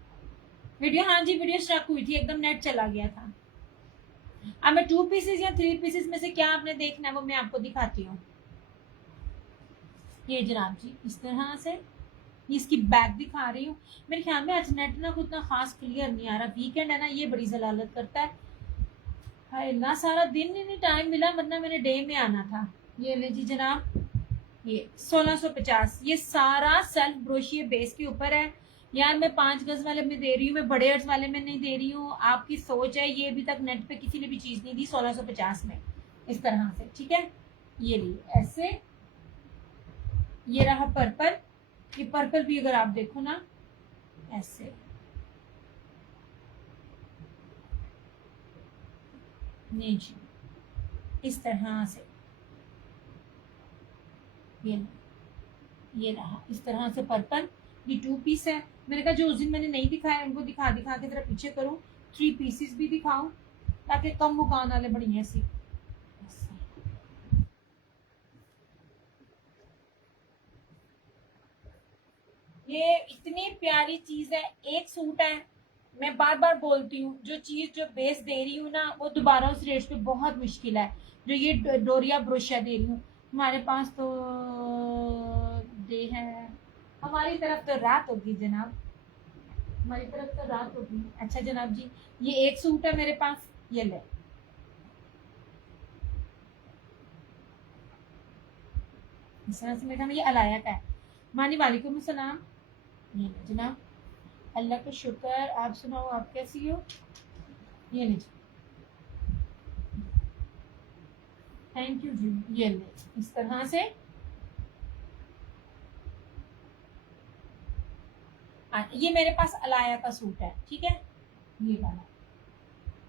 वीडियो, हाँ जी वीडियो स्ट्रक हुई थी, एकदम नेट चला गया था। अब मैं 2 पीसेस या 3 पीसेस में से क्या आपने देखना है वो मैं आपको दिखाती हूँ। ये जनाब जी इस तरह से, ये इसकी बैक दिखा रही हूँ। मेरे ख्याल में आज नेट ना उतना खास क्लियर नहीं आ रहा, वीकेंड है ना, ये बड़ी जलालत करता है। हाय ना, सारा दिन ही नहीं टाइम मिला, वरना मैंने डे में आना था। ये ले जी जनाब, ये 1650, ये सारा सेल्फ ब्रोशियर बेस के ऊपर है। यार मैं 5 गज वाले में दे रही हूँ, मैं बड़े अर्ज वाले में नहीं दे रही हूँ, आपकी सोच है। ये अभी तक नेट पे किसी ने भी चीज नहीं दी 1650 में इस तरह से, ठीक है। ये ली ऐसे, ये रहा पर्पल, ये पर्पल भी अगर आप देखो ना ऐसे, नहीं जी इस तरह से, ये रहा इस तरह से पर्पल। ये 2 पीस है। मैंने कहा जो उस दिन मैंने नहीं दिखाया उनको दिखा दिखा के जरा पीछे करूं, 3 पीसेस भी दिखाऊं ताकि कम मुकान वाले बढ़िया सी। ये इतनी प्यारी चीज है, एक सूट है। मैं बार बार बोलती हूँ, जो चीज जो बेस दे रही हूँ ना वो दोबारा उस रेट पे बहुत मुश्किल है। जो ये डोरिया ब्रोशिया दे रही हूँ, हमारे पास तो डे है, हमारी तरफ तो रात होगी जनाब, हमारी तरफ तो रात होगी। अच्छा जनाब जी, ये एक सूट है मेरे पास, ये ले। इस तरह से मेरे ख्याल में ये अलाया का है। मानी वालेकुम सलाम। ये ले जनाब, अल्लाह का शुक्र, आप सुनाओ आप कैसी हो। ये ले, थैंक यू जी। ये ले इस तरह से, ये मेरे पास अलाया का सूट है, ठीक है। ये वाला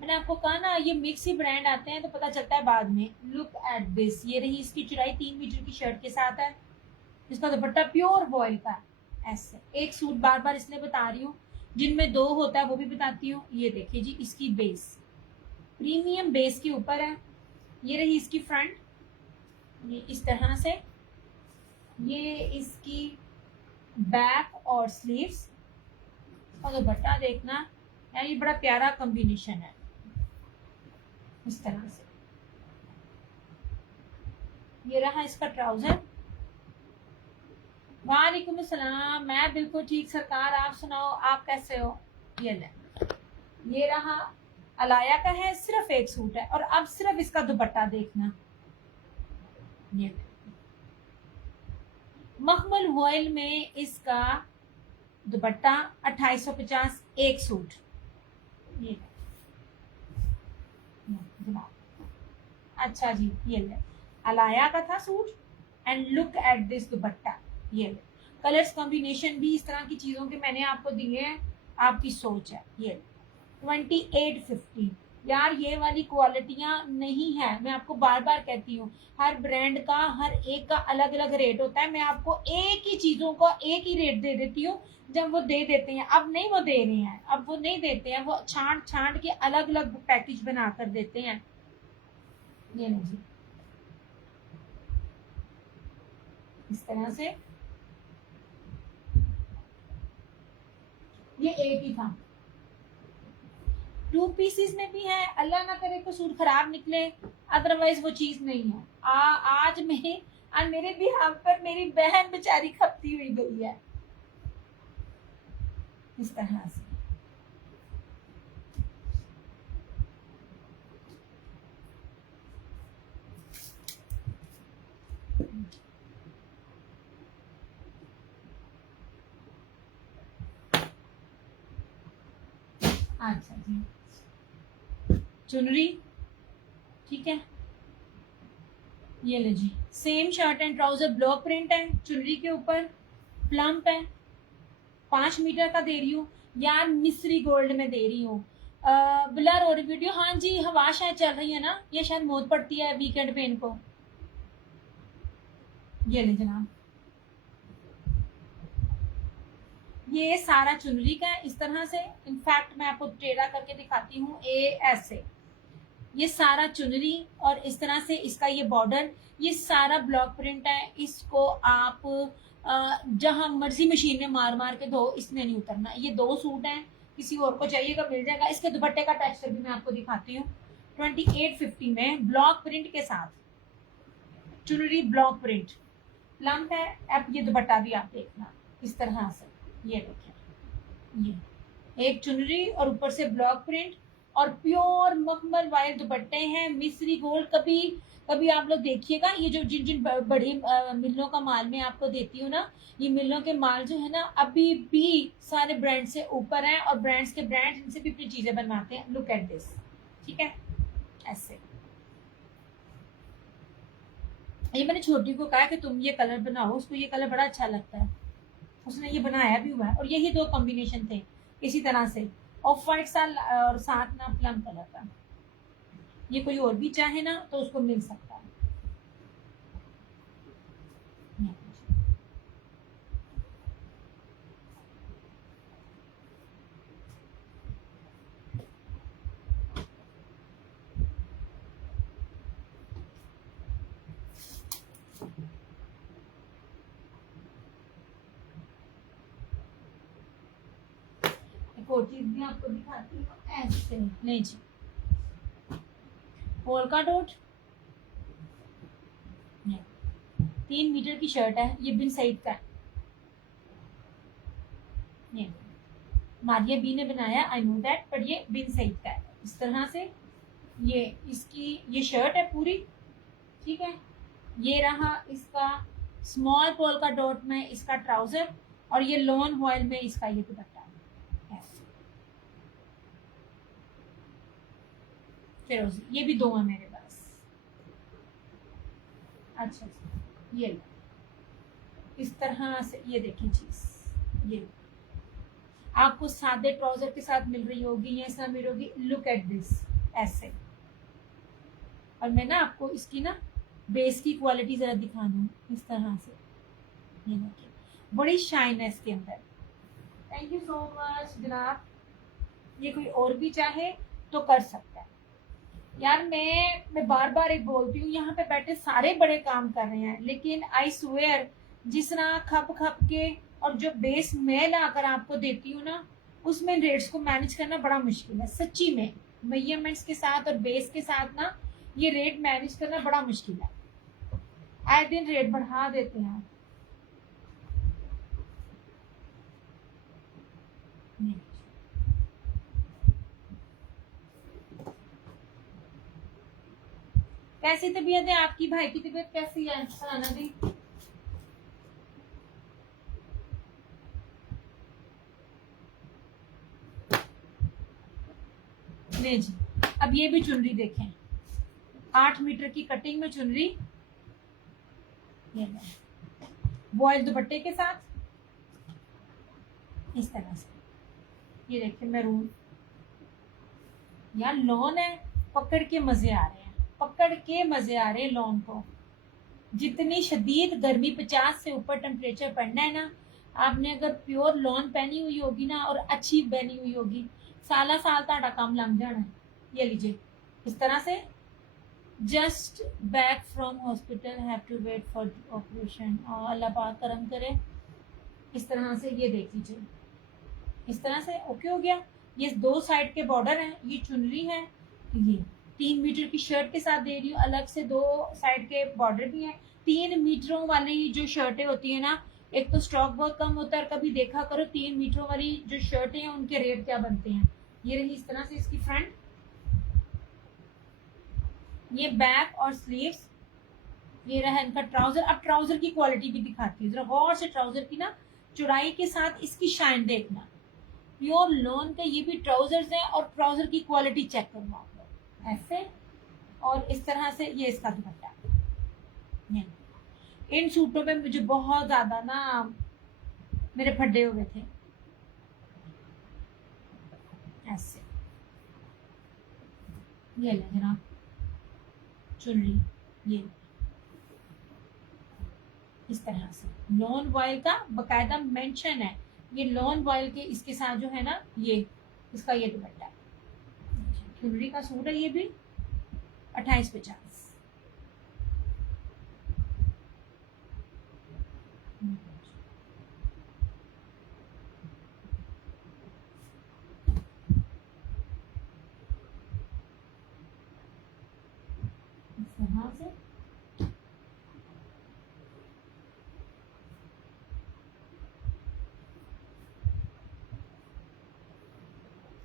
मैंने आपको कहा ना, ये मिक्स ही ब्रांड आते हैं तो पता चलता है बाद में। लुक एट दिस, ये रही इसकी चुराई, 3 मीटर की शर्ट के साथ है। इसका दुपट्टा प्योर वॉइल का है। ऐसे एक सूट बार बार इसलिए बता रही हूँ, जिनमें 2 होता है वो भी बताती हूँ। ये देखिए जी, इसकी बेस प्रीमियम बेस के ऊपर है। ये रही इसकी फ्रंट, ये इस तरह से, ये इसकी बैक और स्लीव्स, और दुपट्टा देखना यार, ये बड़ा प्यारा कॉम्बिनेशन है इस तरह से। ये रहा इसका ट्राउजर। वालेकुम अस्सलाम, मैं बिल्कुल ठीक सरकार, आप सुनाओ आप कैसे हो। ये ले, ये रहा अलाया का है, सिर्फ एक सूट है। और अब सिर्फ इसका दुपट्टा देखना, ये मखमल वॉयल में इसका दुपट्टा 2850, एक सूट। ये अच्छा जी, ये ले अलाया का था suit, and look at this दुपट्टा। ये ले कलर्स कॉम्बिनेशन भी इस तरह की चीजों के मैंने आपको दिए हैं, आपकी सोच है। ये 2850, यार ये वाली क्वालिटियां नहीं है, मैं आपको बार बार कहती हूँ। हर ब्रांड का हर एक का अलग अलग रेट होता है, मैं आपको एक ही चीजों को एक ही रेट दे देती हूँ जब वो दे देते हैं। अब नहीं वो दे रहे हैं, अब वो नहीं देते हैं, वो छांट छांट के अलग अलग पैकेज बना कर देते हैं। ये लीजिए इस तरह से, ये एक ही था। 2 पीसेस में भी है, अल्लाह ना करे तो सूट खराब निकले, अदरवाइज वो चीज नहीं है। आज मेरे भी हाथ पर मेरी बहन बेचारी खपती हुई गई है इस तरह से। अच्छा जी, चुनरी ठीक है, ये ले जी, same shirt and trouser, block print है चुनरी के ऊपर, प्लम्प है, 5 मीटर का दे रही हूँ यार, मिस्री गोल्ड में दे रही हूँ। ब्लर और वीडियो, हाँ जी हवा शायद चल रही है ना, ये शायद मौत पड़ती है वीकेंड पे इनको। ये ले जनाब, ये सारा चुनरी का है इस तरह से। इनफैक्ट मैं आपको टेढ़ा करके दिखाती हूँ, ऐसे ये सारा चुनरी और इस तरह से इसका ये बॉर्डर, ये सारा ब्लॉक प्रिंट है। इसको आप जहां मर्जी मशीन में मार मार के धो, इसमें नहीं उतरना। ये 2 सूट हैं, किसी और को चाहिएगा मिल जाएगा। इसके दुपट्टे का टेक्सचर भी मैं आपको दिखाती हूँ। 2850 में ब्लॉक प्रिंट के साथ चुनरी, ब्लॉक प्रिंट, लंप है। अब ये दुपट्टा भी आप देखना इस तरह से, ये देखिए, ये एक चुनरी और ऊपर से ब्लॉक प्रिंट और प्योर मखमल वाले दुपट्टे हैं, मिस्री गोल्ड। कभी कभी आप लोग देखिएगा, ये जो जिन जिन बड़ी मिलों का माल मैं आपको देती हूँ ना, ये मिलों के माल जो है ना, अभी भी सारे ब्रांड से ऊपर हैं और ब्रांड्स के ब्रांड इनसे भी अपनी चीजें बनवाते हैं। लुक एट दिस, ठीक है, ऐसे। ये मैंने छोटी को कहा कि तुम ये कलर बनाओ, उसको ये कलर बड़ा अच्छा लगता है, उसने ये बनाया भी हुआ है। और यही 2 कॉम्बिनेशन थे इसी तरह से, ऑफ वाइट सा और साथ ना प्लम कलर का। ये कोई और भी चाहे ना तो उसको मिल सकता है। एक और चीज भी आपको दिखाती हूँ, ऐसे नहीं जी, पोल्का डॉट, 3 मीटर की शर्ट है, ये बिन सईद का है। ये मारिया बी ने बनाया, आई नो दैट, पर ये बिन सईद का है इस तरह से। ये इसकी ये शर्ट है पूरी, ठीक है। ये रहा इसका स्मॉल पोल्का डॉट में इसका ट्राउजर, और ये लॉन वॉयल में इसका ये दुपट्टा है। फिरोजी, ये भी 2 है मेरे पास। अच्छा, ये इस तरह से, ये देखिए चीज, ये आपको सादे ट्राउजर के साथ मिल रही होगी, ये ऐसा मिल होगी। लुक एट दिस, ऐसे। और मैं ना आपको इसकी ना बेस की क्वालिटी जरा दिखा दूँ इस तरह से, ये देखिए, बड़ी शाइन है इसके अंदर। थैंक यू सो मच जनाब। ये कोई और भी चाहे तो कर सकता है यार। मैं बार बार एक बोलती हूँ, यहाँ पे बैठे सारे बड़े काम कर रहे हैं, लेकिन आई स्वेयर जिस तरह खप खप के और जो बेस मैं लाकर आपको देती हूँ ना, उसमें रेट्स को मैनेज करना बड़ा मुश्किल है सच्ची में। मेजरमेंट्स के साथ और बेस के साथ ना ये रेट मैनेज करना बड़ा मुश्किल है। आए दिन रेट बढ़ा देते हैं। कैसी तबीयत है आपकी? भाई की तबीयत कैसी है? सराना दी, ले जी। अब ये भी चुनरी देखें, 8 मीटर की कटिंग में चुनरी, बॉयल दुपट्टे के साथ इस तरह से। ये देखिए मैरून, यार लॉन है, पकड़ के मजे आ रहे हैं, पकड़ के मजे आ रहे हैं लॉन को। जितनी शदीद गर्मी, 50 से ऊपर टेम्परेचर पड़ना है ना, आपने अगर प्योर लॉन पहनी हुई होगी ना और अच्छी पहनी हुई होगी, साला साल ताड़ा काम लंघ जाना है। ये लीजिए इस तरह से, just back from hospital, have to wait for operation, और अल्लाह पाक करम करे। इस तरह से ये देख लीजिए, इस तरह से ओके हो गया। ये 2 साइड के बॉर्डर हैं, ये चुनरी है, ये 3 मीटर की शर्ट के साथ दे रही हूँ, अलग से 2 साइड के बॉर्डर भी हैं। 3 मीटरों वाली जो शर्टें होती है ना, एक तो स्टॉक बहुत कम होता है, कभी देखा करो 3 मीटरों वाली जो शर्टें हैं उनके रेट क्या बनते हैं। ये रही इस तरह से इसकी फ्रंट, ये बैक और स्लीव्स, ये रहा इनका ट्राउजर। अब ट्राउजर की क्वालिटी भी दिखाती हूँ, जरा गौर से ट्राउजर की ना चौड़ाई के साथ इसकी शाइन देखना। प्योर लॉन के ये भी ट्राउजर्स हैं, और ट्राउजर की क्वालिटी चेक करो आप लोग, ऐसे और इस तरह से ये इसका दुपट्टा। इन सूटों में मुझे बहुत ज्यादा ना मेरे फड्डे हुए थे ऐसे। ये ले जनाब चुनरी, ये इस तरह से लॉन वॉयल का बकायदा मेंशन है। ये लॉन वॉयल के इसके साथ जो है ना ये इसका ये दुपट्टा है। चुनरी का सूट है ये भी 2850। इस तरह से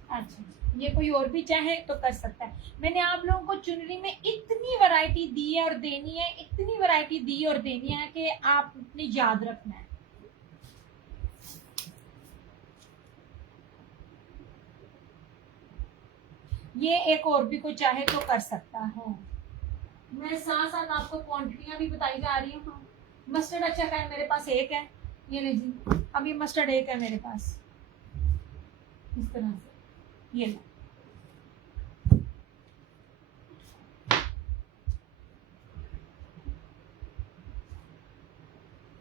अच्छा, ये कोई और भी चाहे तो कर सकता है। मैंने आप लोगों को चुनरी में इतनी वैरायटी दी है और देनी है, इतनी वैरायटी दी और देनी है कि आपने याद रखना है। ये एक और भी कोई चाहे तो कर सकता है। मैं साथ साथ आपको क्वांटिटियां भी बताई जा रही हूँ। मस्टर्ड अच्छा है मेरे पास एक है, ये लीजिए। अब ये मस्टर्ड एक है मेरे पास इस तरह से, ये लो।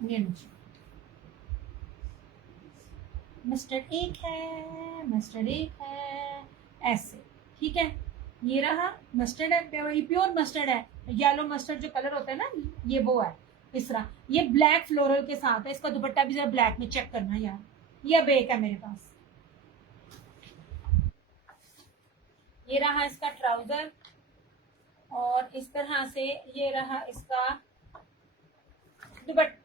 ये लीजिए, मस्टर्ड एक है, मस्टर्ड एक है, ऐसे ठीक है। ये रहा मस्टर्ड है, प्योर मस्टर्ड है। येलो मस्टर्ड जो कलर होता है ना, ये वो है इस तरह। ये ब्लैक फ्लोरल के साथ है, इसका दुपट्टा भी जरा ब्लैक में चेक करना यार। ये अब एक है मेरे पास। ये रहा इसका ट्राउजर और इस तरह से ये रहा इसका दुपट्टा।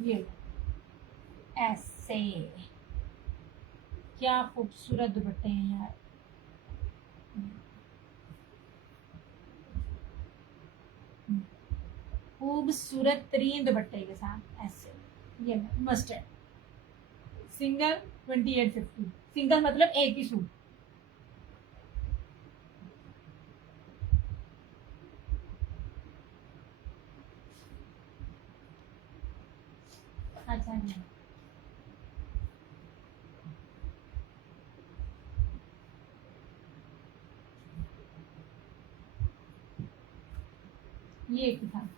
ये ऐसे क्या खूबसूरत दुपट्टे हैं यार। खूबसूरत तरीन दुपट्टे के साथ ऐसे। ये मस्टर्ड सिंगल 2850, सिंगल मतलब एक ही सूट। अच्छा ये एक था।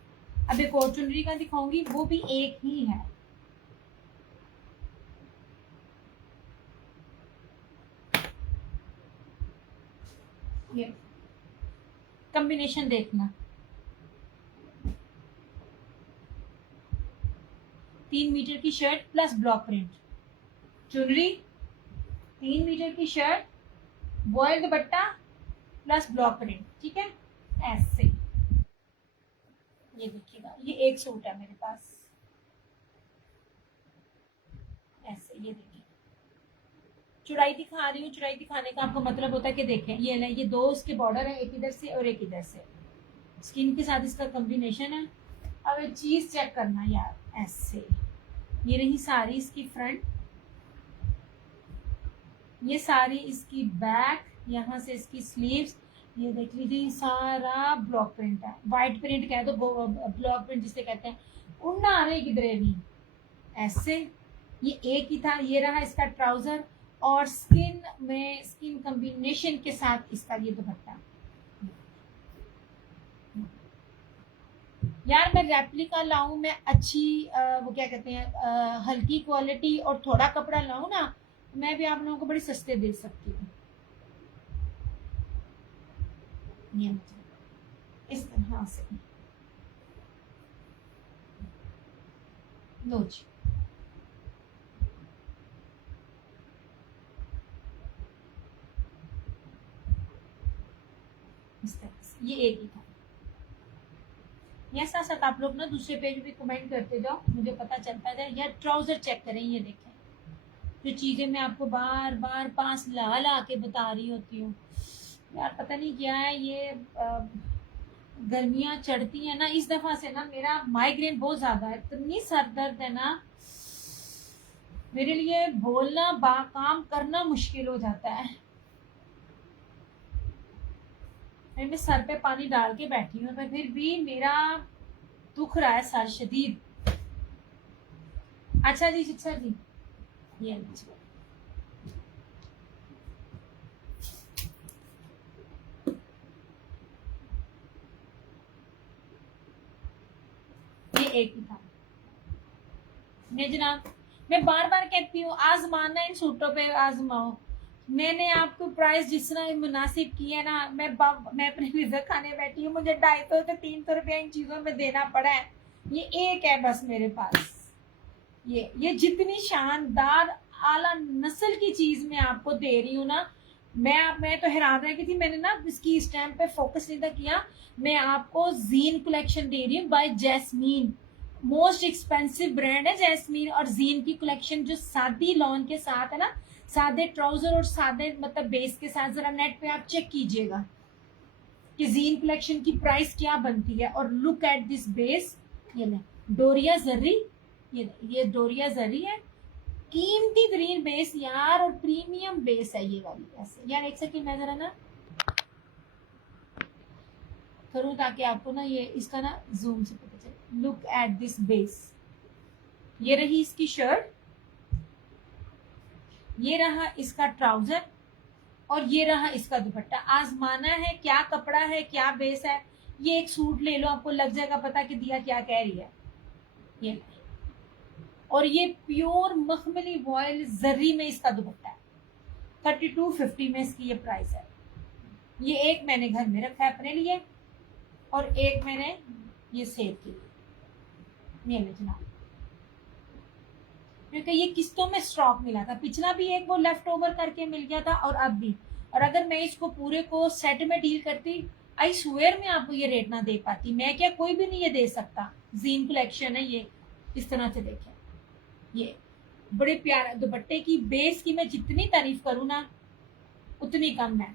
अब एक और चुनरी का दिखाऊंगी, वो भी एक ही है। ये कॉम्बिनेशन देखना, 3 मीटर की शर्ट प्लस ब्लॉक प्रिंट चुनरी, 3 मीटर की shirt, voile dupatta plus block print, ठीक है ऐसे। ये देखिएगा, ये एक सूट है मेरे पास ऐसे। ये देखिए चुड़ाई दिखा रही हूँ। चुड़ाई दिखाने का आपको मतलब होता है कि देखें ये ना, ये दो इसके बॉर्डर है, एक इधर से और एक इधर से, स्किन के साथ इसका कॉम्बिनेशन है। अब ये चीज चेक करना यार ऐसे। ये रही सारी इसकी फ्रंट, ये सारी इसकी बैक, यहाँ से इसकी स्लीव्स। ये देख लीजिए सारा ब्लॉक प्रिंट है, व्हाइट प्रिंट कह दो, ब्लॉक प्रिंट जिसे कहते हैं। उड़ना आ रही किधरे भी ऐसे। ये एक ही था। ये रहा इसका ट्राउजर और स्किन में स्किन कॉम्बिनेशन के साथ इसका ये दुपट्टा। यार मैं रेप्लिका लाऊं, मैं अच्छी वो क्या कहते हैं हल्की क्वालिटी और थोड़ा कपड़ा लाऊं ना, मैं भी आप लोगों को बड़ी सस्ते दे सकती हूँ। इस तरह से लो जी। इस तरह से ये एक ही था। साथ साथ आप लोग ना दूसरे पेज भी कमेंट करते जाओ, मुझे पता चलता जाए। यार ट्राउजर चेक करें, ये देखें जो चीजें मैं आपको बार बार पास ला ला के बता रही होती हूँ। यार पता नहीं क्या है ये गर्मियां चढ़ती है ना, इस दफा से ना मेरा माइग्रेन बहुत ज्यादा है, इतनी सर दर्द है ना, मेरे लिए बोलना काम करना मुश्किल हो जाता है। मैं सर पे पानी डाल के बैठी हूँ, पर फिर भी मेरा दुख रहा है सर शदीद। अच्छा जी, शिक्षा जी, ये एक ही था। नहीं जनाब, मैं बार बार कहती हूँ आजमाना, इन सूटों पे आजमाओ। मैंने आपको प्राइस जिस तरह मुनासिब किया ना, मैं अपने रिजक खाने बैठी हूँ, मुझे 250 से 300 रुपया इन चीजों में देना पड़ा है। ये एक है बस मेरे पास। ये जितनी शानदार आला नस्ल की चीज मैं आपको दे रही हूँ ना, मैं तो हैरान रह गई थी। मैंने ना इसकी इस टाइम पे फोकस नहीं था किया। मैं आपको जीन कलेक्शन दे रही हूँ by Jazmin. Most expensive brand है जैस्मीन, और जीन की कलेक्शन जो सादी लॉन के साथ है ना, सादे ट्राउजर और सादे मतलब बेस के साथ, जरा नेट पे आप चेक कीजिएगा कि जीन कलेक्शन की प्राइस क्या बनती है। और लुक एट दिस बेस, ये ले डोरिया जर्री, ये डोरिया जर्री है, कीमती तरीन बेस यार, और प्रीमियम बेस है ये वाली। ऐसे यार एक सेकंड मैं जरा ना करूं ताकि आपको ना ये इसका ना जूम से पता चले। लुक एट दिस बेस, ये रही इसकी शर्ट, ये रहा इसका ट्राउजर, और ये रहा इसका दुपट्टा। आजमाना है क्या कपड़ा है, क्या बेस है। ये एक सूट ले लो, आपको लग जाएगा पता कि दिया क्या कह रही है। ये और ये प्योर मखमली वॉयल जर्री में इसका दुपट्टा है। 3250 में इसकी ये प्राइस है। ये एक मैंने घर में रखा है अपने लिए, और एक मैंने ये सेल के लिए। ये जनाब, क्योंकि ये किस्तों में स्टॉक मिला था। पिछला भी एक वो लेफ्ट ओवर करके मिल गया था, और अब भी। और अगर मैं इसको पूरे को सेट में डील करती, आई स्वेयर में आपको ये रेट ना दे पाती। मैं क्या, कोई भी नहीं ये दे सकता। जीन कलेक्शन है ये, इस तरह से देखें। ये बड़े प्यारे दुपट्टे की बेस की मैं जितनी तारीफ करूँ ना उतनी कम है।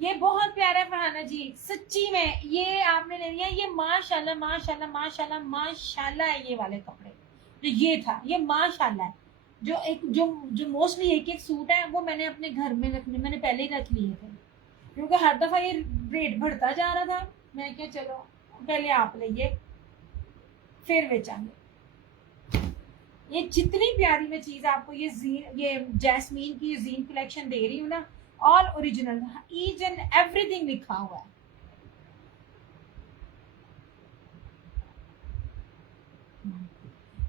ये बहुत प्यारा है फरहाना जी, सच्ची में। ये आपने ले लिया, ये माशाल्लाह माशाल्लाह माशाल्लाह माशाल्लाह है। ये वाले कपड़े जो ये था, ये माशाल्लाह है। जो मोस्टली एक सूट है वो मैंने अपने घर में रखने, मैंने पहले ही रख लिए थे, क्योंकि हर दफा ये रेट बढ़ता जा रहा था। मैं क्या, चलो पहले आप लिए फिर बेचेंगे। ये जितनी प्यारी मैं चीज आपको ये जैस्मीन की जीन कलेक्शन दे रही हूँ ना, all original, each and everything लिखा हुआ है।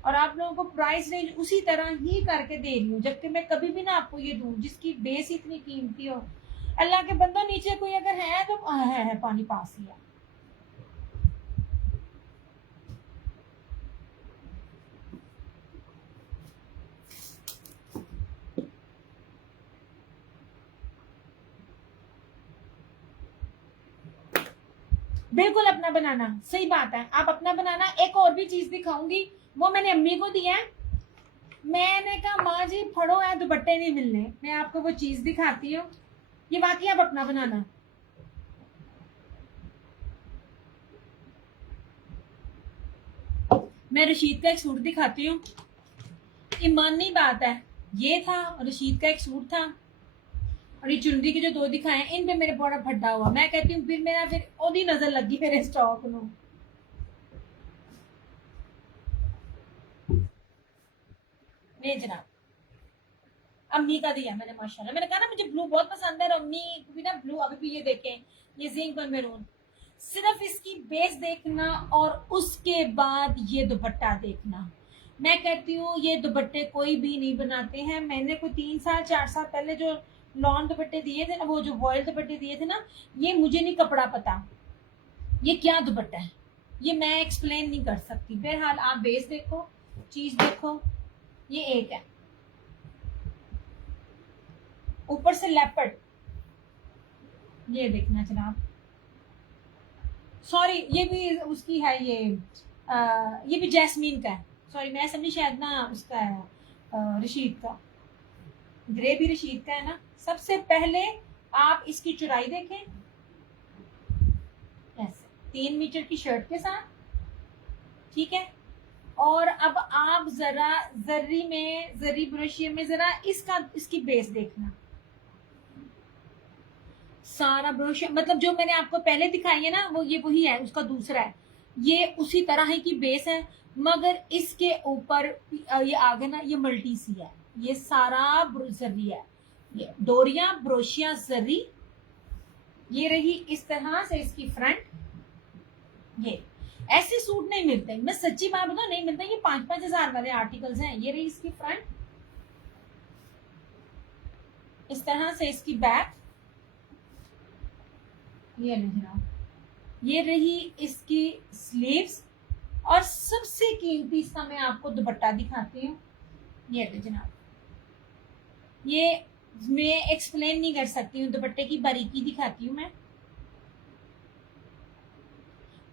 और आप लोगों को प्राइस रेंज उसी तरह ही करके दे रही हूँ, जबकि मैं कभी भी ना आपको ये दूं जिसकी बेस इतनी कीमती हो। अल्लाह के बंदो, नीचे कोई अगर है तो है पानी पास ही है। बिल्कुल अपना बनाना, सही बात है, आप अपना बनाना। एक और भी चीज दिखाऊंगी, वो मैंने अम्मी को दिया है। मैंने कहा माँ जी फड़ो है, दुपट्टे नहीं मिलने। मैं आपको वो चीज दिखाती हूँ, ये वाकई आप अपना बनाना। मैं रशीद का एक सूट दिखाती हूँ, ईमानी बात है। ये था, रशीद का एक सूट था, और ये चुनरी के जो दो दिखाए हैं, इन पे मेरे बड़ा फड्डा हुआ। मैं कहती हूँ फिर मेरा फिर ओदी नजर लगी मेरे स्टॉक नु। नहीं जनाब, अम्मी का दिया मैंने माशाल्लाह। मैंने कहा ना मुझे ब्लू बहुत पसंद है, और अम्मी भी ना ब्लू। अभी भी ये देखें, ये जिंक और मैरून। सिर्फ इसकी बेस देखना और उसके बाद ये दुपट्टा देखना। मैं कहती हूँ ये दुपट्टे कोई भी नहीं बनाते हैं। मैंने कोई 3 साल 4 साल पहले जो लॉन दुपट्टे दिए थे ना, वो जो वॉयल दुपट्टे दिए थे ना, ये मुझे नहीं कपड़ा पता ये क्या दुपट्टा है, ये मैं एक्सप्लेन नहीं कर सकती। बहरहाल आप बेस देखो, चीज देखो। ये एक है, ऊपर से लेपर्ड, ये देखना जनाब। सॉरी, ये भी उसकी है, ये भी जैस्मीन का है। सॉरी, मैं समझी शायद ना उसका है रशीद का। ग्रे भी रशीद का है ना। सबसे पहले आप इसकी चौड़ाई देखें, ऐसे 3 मीटर की शर्ट के साथ, ठीक है। और अब आप जरा जरी ब्रोशिया में जरा इसकी बेस देखना। सारा ब्रोशिया मतलब जो मैंने आपको पहले दिखाई है ना, वो ये वही है, उसका दूसरा है, ये उसी तरह ही की बेस है, मगर इसके ऊपर ये आगे ना ये मल्टी सी है, ये सारा जरी है, ये डोरिया ब्रोशिया जरी। ये रही इस तरह से इसकी फ्रंट। ये ऐसे सूट नहीं मिलते, मैं सच्ची बात बताऊं, नहीं मिलते, ये 5-5 हजार वाले आर्टिकल्स हैं। ये रही इसकी फ्रंट, इस तरह से इसकी बैक, ये नहीं जनाब, ये रही इसकी स्लीव्स, और सबसे कीमती इसका मैं आपको दुपट्टा दिखाती हूँ। ये लो जनाब, ये मैं एक्सप्लेन नहीं कर सकती हूँ, दुपट्टे की बारीकी दिखाती हूँ मैं।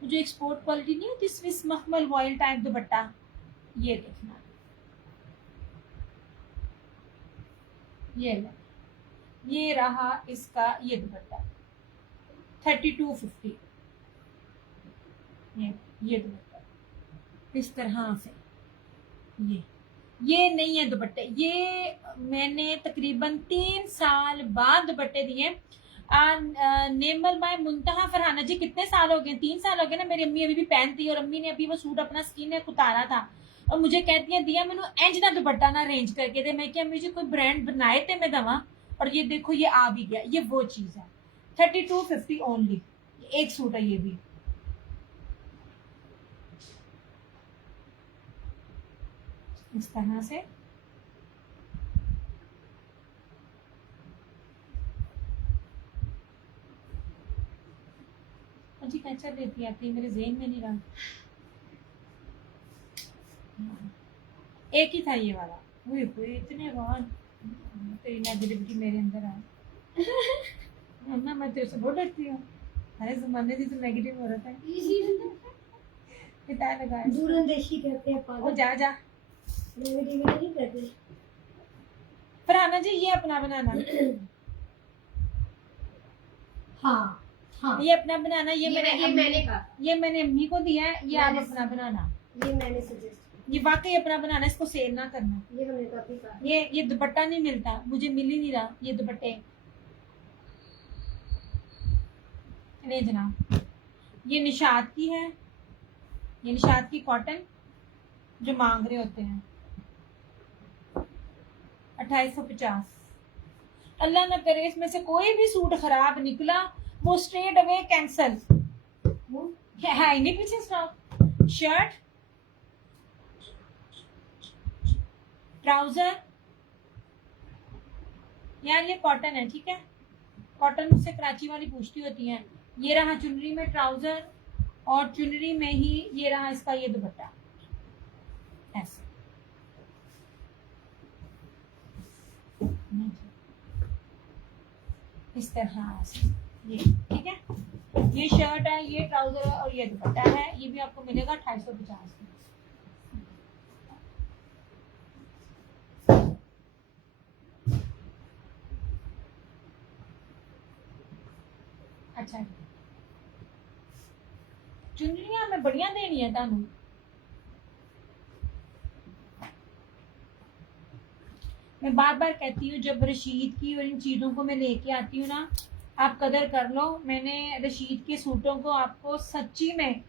जो एक्सपोर्ट क्वालिटी नहीं होती, स्विस मखमल वॉयल टाइप दुपट्टा, ये देखना, ये ले, ये रहा इसका ये दुपट्टा 3250। ये दुपट्टा इस तरह से, ये नहीं है दुपट्टे, ये मैंने तकरीबन 3 साल बाद दुपट्टे दिए। नेमल बाय मुंतहा फरहाना जी, कितने साल हो गए? 3 साल हो गए ना। मेरी अम्मी अभी भी पहनती है, और अम्मी ने अभी वो सूट अपना स्किन ने उतारा था, और मुझे कहती है दिया मैंने इंज ना दुपट्टा ना अरेंज करके दे। मैं क्या मुझे कोई ब्रांड बनाए थे मैं दवा, और ये देखो ये आ भी गया। ये वो चीज है, 3250 ओनली, एक सूट है ये भी। इस तरह से जी कैसा देती आती है, मेरे ज़हन में नहीं रहा। एक ही था ये वाला, वो इतने बाद तेरी नेगेटिविटी मेरे अंदर आए ना, मैं तेरे से बहुत डरती हूँ। अरे जमाने से तो नेगेटिव हो रहा था, पिता लगाया दूरंदेशी कहते हैं वो। पागल, जा नेगेटिव नहीं कहते। फरहाना जी ये अपना बनाना, हाँ हाँ, ये अपना बनाना, ये मैंने कहा, ये मैंने अम्मी को दिया है, ये आप अपना बनाना। ये मैंने सजेस्ट, ये वाकई अपना बनाना, इसको सेल ना करना। ये हमने काफी कहा। ये दुपट्टा नहीं मिलता, मुझे मिल ही नहीं रहा ये दुपट्टे। ले जनाब, ये निशात की है, ये निशात की कॉटन जो मांग रहे होते हैं 2850। अल्लाह ना करे इसमें से कोई भी सूट खराब निकला, वो स्ट्रेट अवे कैंसल है ही नहीं पीछे स्टॉक। शर्ट, ट्राउजर, यार ये कॉटन है, ठीक है, कॉटन मुझसे कराची वाली पूछती होती हैं। ये रहा चुनरी में ट्राउजर, और चुनरी में ही ये रहा इसका ये दुपट्टा, ऐसे। इस तरह से ये, ठीक है, ये शर्ट है, ये ट्राउजर है, और ये दुपट्टा है। ये भी आपको मिलेगा 2850 में। अच्छा, चुनरियां मैं बढ़िया देनी है तानू। मैं बार बार कहती हूँ, जब रशीद की और इन चीज़ों को मैं लेके आती हूँ ना, आप कदर कर लो। मैंने रशीद के सूटों को आपको सच्ची में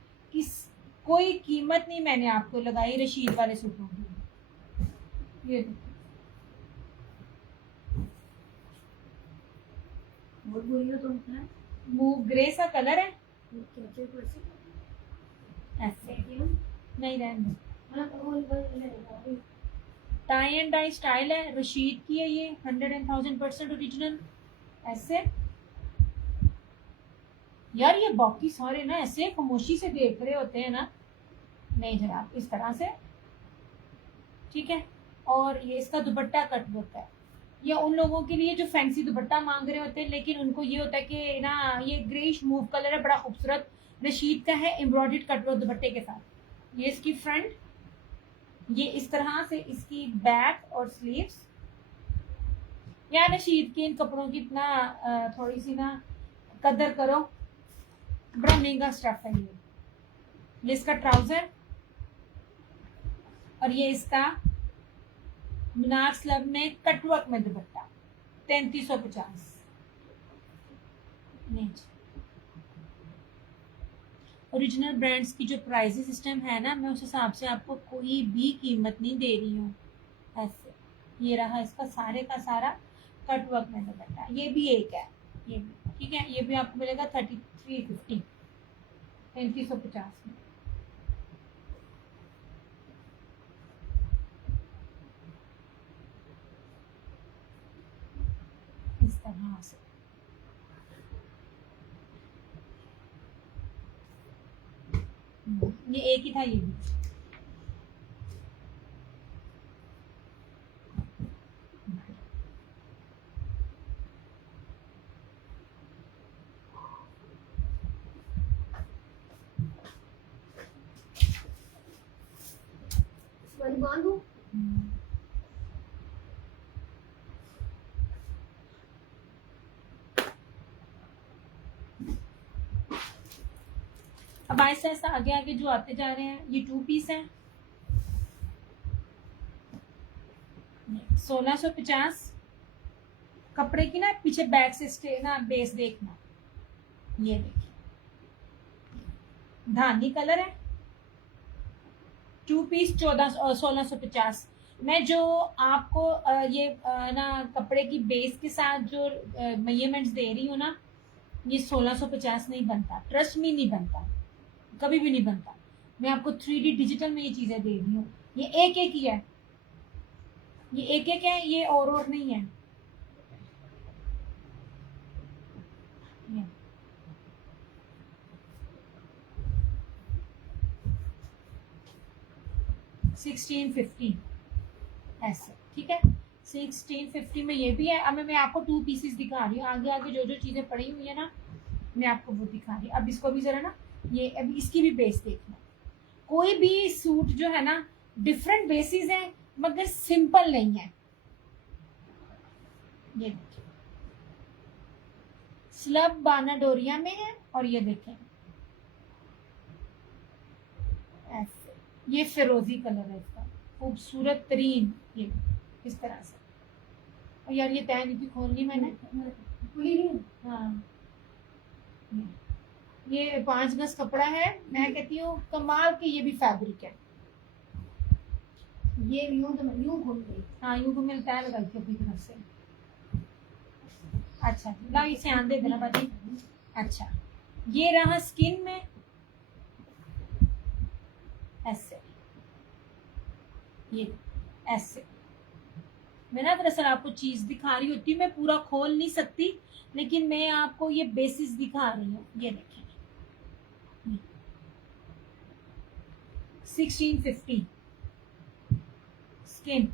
कोई कीमत नहीं मैंने आपको लगाई रशीद वाले सूटों की। ये बहुत बोलियो तुम है, मूव ग्रे सा कलर है, कैसे कैसे ऐसे नहीं रहने। हां तो वो ले टाई एंड डाई स्टाइल है, रशीद की है ये, 100,000% ओरिजिनल। ऐसे यार ये बाकी सारे ना ऐसे खामोशी से देख रहे होते हैं ना, नहीं जनाब, इस तरह से, ठीक है। और ये इसका दुपट्टा कट वर्क है, ये उन लोगों के लिए जो फैंसी दुपट्टा मांग रहे होते हैं, लेकिन उनको ये होता है कि ना ये ग्रेइश मूव कलर है, बड़ा खूबसूरत रशीद का है, एम्ब्रॉयडर्ड कट वर्क दुपट्टे के साथ। ये इसकी फ्रंट, ये इस तरह से इसकी बैक और स्लीव्स। यार रशीद के इन कपड़ों की इतना थोड़ी सी ना कदर करो, बड़ा महंगा स्टफ है ये इसका ट्राउजर और ये इसका मीनार स्लब में कटवर्क में दुपट्टा 3350। ओरिजिनल ब्रांड्स की जो प्राइसिंग सिस्टम है ना, मैं उस हिसाब से आपको कोई भी कीमत नहीं दे रही हूँ। ऐसे ये रहा इसका सारे का सारा कटवर्क में दुपट्टा। ये भी एक है, ये भी ठीक है। ये भी आपको मिलेगा 3350 3350 में। इस तरह से ये एक ही था ये भी। वाली बांधू अब ऐसा ऐसा आगे आगे जो आते जा रहे हैं, ये 2 पीस हैं 1650। कपड़े की ना पीछे बैक से स्टे ना बेस देखना, ये देखिए धानी कलर है। 2 पीस 1650। मैं जो आपको ये ना कपड़े की बेस के साथ जो मेजरमेंट्स दे रही हूँ ना, ये 1650 नहीं बनता, ट्रस्ट मी नहीं बनता, कभी भी नहीं बनता। मैं आपको 3D डिजिटल में ये चीजें दे रही हूँ। ये एक एक ही है, ये एक एक है, ये और नहीं है। ये 1650 ऐसे, ठीक है। 1650 में ये भी है। अब मैं आपको 2 पीसेस दिखा रही हूँ। आगे आगे जो जो चीजें पड़ी हुई है ना, मैं आपको वो दिखा रही हूँ। अब इसको भी जरा ना, ये अभी इसकी भी बेस देखना। कोई भी सूट जो है ना, डिफरेंट बेसिस है मगर सिंपल नहीं है। ये देखिए स्लब बाना डोरिया में है और ये देखें ऐसे, ये फिरोजी कलर है इसका, खूबसूरत तरीन, ये इस तरह से। और यार ये तय नहीं थी खोलनी मैंने, खुली नहीं। हाँ ये 5 गज कपड़ा है। मैं कहती हूँ कमाल की ये भी फैब्रिक है। ये यूं तो मैं यूं खोल गई। हाँ यूं तो मिलता है, लगाई थी अपनी तरफ से। अच्छा ला इसे आन दे देना बाजी। अच्छा ये रहा स्किन में ऐसे, ये ऐसे। मैं ना दरअसल आपको चीज दिखा रही होती हूँ, मैं पूरा खोल नहीं सकती, लेकिन मैं आपको ये बेसिस दिखा रही हूँ। ये देखें 1650 स्किन।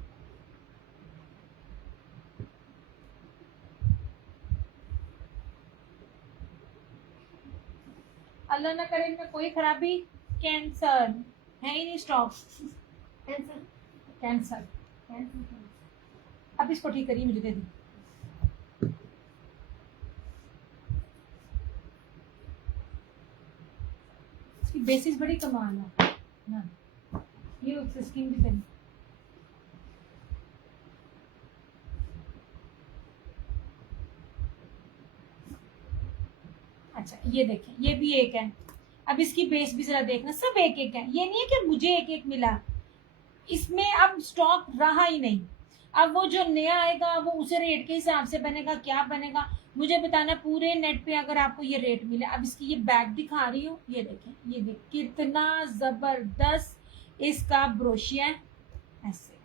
अल्लाह ना करे इनमें कोई खराबी, कैंसर है ही नहीं स्टॉक। कैंसर कैंसर कैंसर अब इसको ठीक करिए, मुझे दे दी। इसकी बेसिस बड़ी कमाल है ना, ये उससे स्किन भी करी। अच्छा ये देखें ये भी एक है। अब इसकी बेस भी जरा देखना, सब एक एक है। ये नहीं है कि मुझे एक एक मिला, इसमें अब स्टॉक रहा ही नहीं। अब वो जो नया आएगा वो उसे रेट के हिसाब से बनेगा, क्या बनेगा मुझे बताना। पूरे नेट पे अगर आपको ये रेट मिले। अब इसकी ये बैग दिखा रही हूँ, ये देखें, ये देख कितना जबरदस्त इसका ब्रोशिया है ऐसे,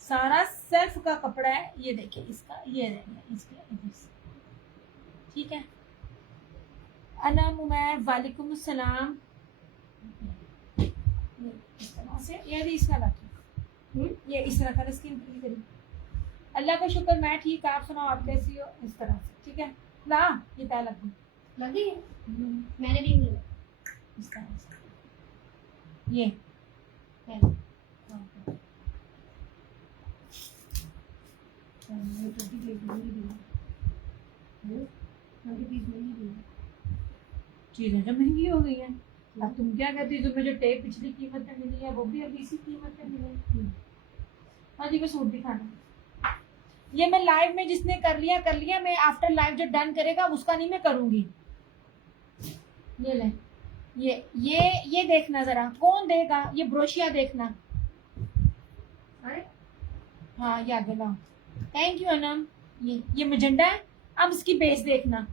सारा सेल्फ का कपड़ा है। ये देखिए इसका ये रहेगा इसका इधर से, ठीक है। अनम उमैर वालेकुम अस्सलाम। इस तरह से ये भी इस तरह रखें, ये इस तरह का स्किन फ्री करी। अल्लाह का शुक्र मैं ठीक, आप सुनाओ आप कैसी हो। इस तरह से ठीक है। ला ये तय लग गई, लगी है। मैंने भी मिला इस तरह से ये पहले। ये 20 पीस नहीं दी। 20 पीस नहीं दी। चीजें जो महंगी हो गई हैं। अब तुम क्या कहती हो, तुम्हें जो टेप पिछली कीमत में मिली है वो भी अभी इसी कीमत में मिलेगी। हाँ जी, मैं सूट दिखाना। ये मैं लाइव में जिसने कर लिया, मैं आफ्टर लाइव जो डन करेगा उसका नहीं मैं करूंगी। ये ले, ये देखना जरा, कौन देगा ये ब्रोशिया देखना। अरे हाँ ये आगे लाओ। Thank you Anam. ये मजेंडा है। अब इसकी बेस देखना,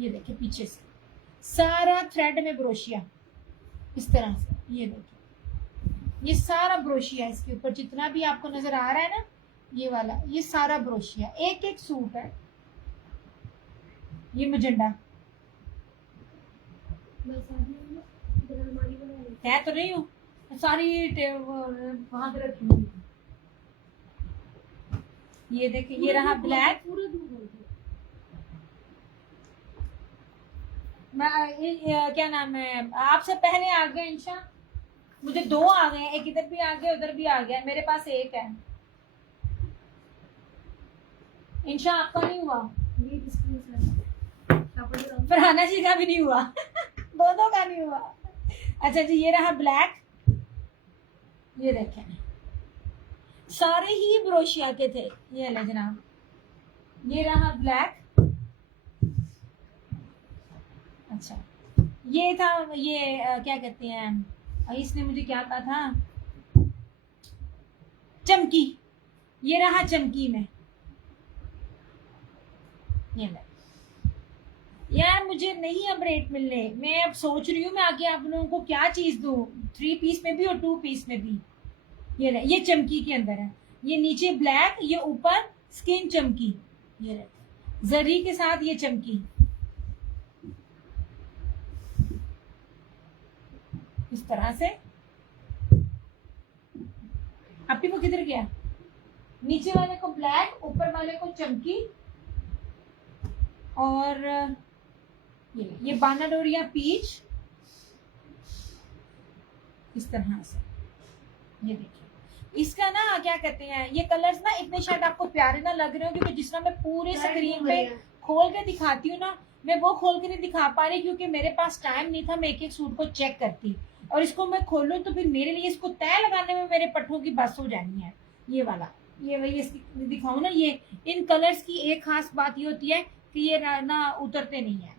ये देखिए पीछे से सारा थ्रेड में ब्रोशिया इस तरह से। ये देखिए ये सारा ब्रोशिया, इसके ऊपर जितना भी आपको नजर आ रहा है ना, ये वाला ये सारा ब्रोशिया, एक एक सूट है। ये मजेंडा मैं सारी इधर अलमारी बना ली। कह तो रही हूँ, सारी वहां पे रखी हुई है। ये देखिए ये रहा ब्लैक। पूरा दूध हो गया। क्या नाम है, आपसे पहले आ गया इंशा। मुझे 2 आ गए, एक इधर भी आ गया उधर भी आ गया, मेरे पास एक है। इंशा आपका नहीं हुआ, ये स्क्रीन शॉट फरहाना जी का भी नहीं हुआ दोनों का नहीं हुआ। अच्छा जी, ये रहा ब्लैक। ये देखें सारे ही ब्रोशिया के थे। ये ले जनाब, ये रहा ब्लैक। अच्छा ये था, ये क्या कहते हैं, इसने मुझे क्या कहा था, चमकी। ये रहा चमकी में। ये ले यार, मुझे नहीं अब रेट मिलने, मैं अब सोच रही हूँ मैं आगे आप लोगों को क्या चीज दूं, 3 पीस में भी और 2 पीस में भी। ये ले, ये चमकी के अंदर है, ये नीचे ब्लैक, ये ऊपर स्किन चमकी। ये ले जरी के साथ ये चमकी इस तरह से। अपनी वो किधर गया, नीचे वाले को ब्लैक, ऊपर वाले को चमकी। और ये बानाडोरिया पीच इस तरह से। ये देखिए इसका ना क्या कहते हैं, ये कलर्स ना इतने शायद आपको प्यारे ना लग रहे हो, क्योंकि जिस तरह मैं पूरे स्क्रीन पे खोल के दिखाती हूँ ना, मैं वो खोल के नहीं दिखा पा रही क्योंकि मेरे पास टाइम नहीं था। मैं एक एक सूट को चेक करती, और इसको मैं खोलूं तो फिर मेरे लिए इसको तय लगाने में मेरे पट्टों की बस हो जानी है। ये वाला ये दिखाऊं ना, ये इन कलर्स की एक खास बात ये होती है कि ये ना उतरते नहीं है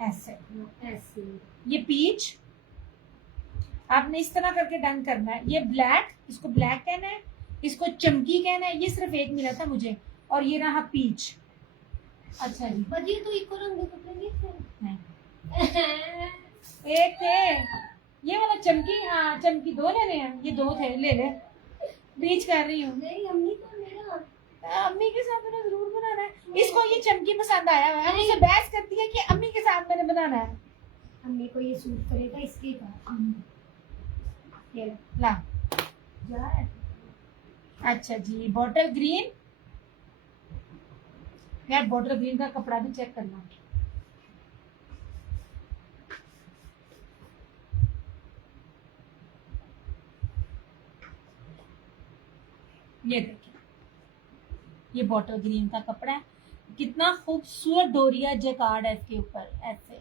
ऐसे। ऐसे ये पीच आपने इस तरह करके डन करना है। ये ब्लैक, इसको ब्लैक कहना है, इसको चमकी कहना है। ये सिर्फ एक मिला था मुझे। और ये रहा पीच। अच्छा जी, पर ये तो एक और रंग के कपड़े नहीं थे। एक थे ये वाला चमकी। हाँ चमकी 2 लेने हैं, ये 2 थे, ले ले। बीच कर रही हूँ, नहीं अम्मी तो मेरा अम्मी के साथ मैंने जरूर बनाना है। इसको ये चमकी पसंद आया हुआ है, मुझसे बहस करती है कि अम्मी के साथ मैंने बनाना है। अम्मी को ये सूट करेगा इसके का। ये ला जा है। अच्छा जी, बॉटल ग्रीन। यार बॉटल ग्रीन का कपड़ा भी चेक करना। ये देखिए ये बॉटल ग्रीन का कपड़ा है, कितना खूबसूरत डोरिया जैकार्ड है इसके ऊपर। ऐसे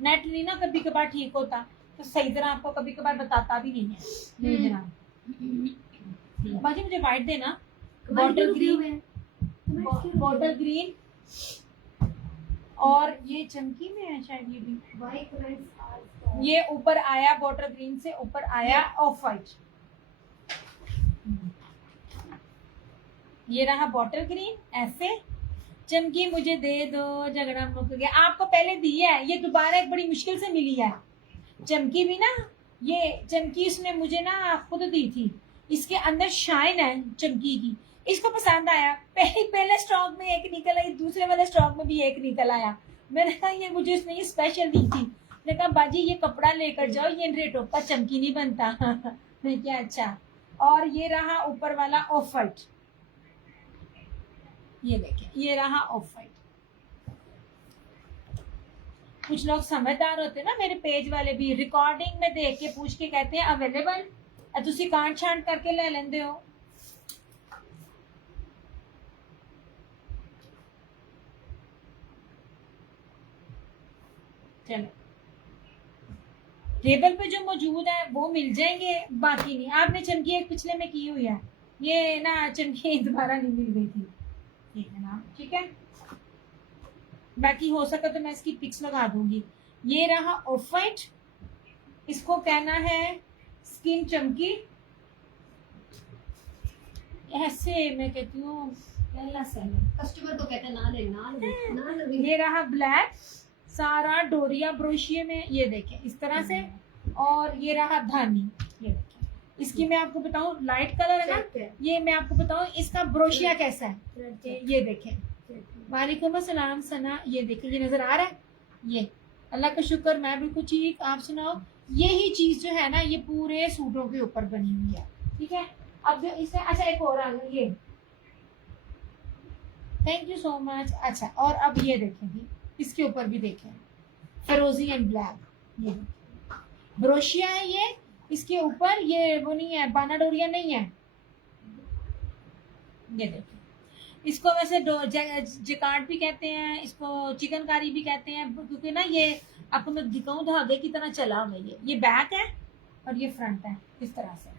नेट नहीं ना कभी कभार ठीक होता, तो सही तरह आपको कभी कभार बताता भी नहीं है। ये जनाब बाजी मुझे व्हाइट देना। बॉटल ग्रीन, बॉटल ग्रीन, और ये चमकी में है शायद। ये भी व्हाइट ये ऊपर आया बॉटल ग्रीन से ऊपर आया ऑफ वाइट। ये रहा बॉटल ग्रीन ऐसे। चमकी मुझे दे दो, झगड़ा मुक गया। आपको पहले दी है, ये दोबारा एक बड़ी मुश्किल से मिली है चमकी भी ना। ये चमकी उसने मुझे ना खुद दी थी, इसके अंदर शाइन है चमकी की। इसको पसंद आया, पहले स्टॉक में एक निकल आई, दूसरे वाले स्टॉक में भी एक निकल आया। मैंने कहा ये मुझे उसने ये स्पेशल दी थी। मैंने कहा बाजी ये कपड़ा लेकर जाओ, ये रेटों का चमकी नहीं बनता। मैं क्या अच्छा। और ये रहा ऊपर वाला ऑफ वाइट। ये देखें ये रहा ऑफ वाइट। कुछ लोग समझदार होते हैं ना मेरे पेज वाले भी, रिकॉर्डिंग में देख के पूछ के कहते हैं अवेलेबल, तुसी कांट छांट करके ले लेंदे हो। चलो टेबल पे जो मौजूद है वो मिल जाएंगे, बाकी नहीं। आपने चमकी एक पिछले में की हुई है, ये ना चमकी दोबारा नहीं मिल गई थी, ठीक है ना? ठीक है, बाकी हो सका तो मैं इसकी पिक्स लगा दूंगी। ये रहा ऑफ वाइट, इसको कहना है स्किन चमकी, ऐसे मैं कहती हूँ। पहला सेलर कस्टमर तो कहते हैं ना ले ना ले ना ले। ये रहा ब्लैक, सारा डोरिया ब्रोशिये में, ये देखें इस तरह से। और ये रहा धानी, ये देखें। इसकी मैं आपको बताऊं, लाइट कलर है ना, ये मैं आपको बताऊं इसका ब्रोशिया कैसा है, ये देखें। वालेकुम अस्सलाम सना, ये देखें, ये नजर आ रहा है, ये अल्लाह का शुक्र, मैं बिल्कुल ठीक। आप सुनाओ, यही चीज जो है ना ये पूरे सूटों के ऊपर बनी हुई है, ठीक है। अब इसमें अच्छा एक और आ गया, ये थैंक यू सो मच। अच्छा, और अब ये देखेंगे, इसके ऊपर भी देखें फिरोजी एंड ब्लैक, ये ब्रोशिया है ये, इसके ऊपर ये वो नहीं है, बाना डोरिया नहीं है, ये देखिए। इसको वैसे जिकार्ड भी कहते हैं, इसको चिकनकारी भी कहते हैं, क्योंकि ना ये आपको मैं दिखाऊं धागे की तरह चला हुआ है। ये बैक है और ये फ्रंट है, इस तरह से।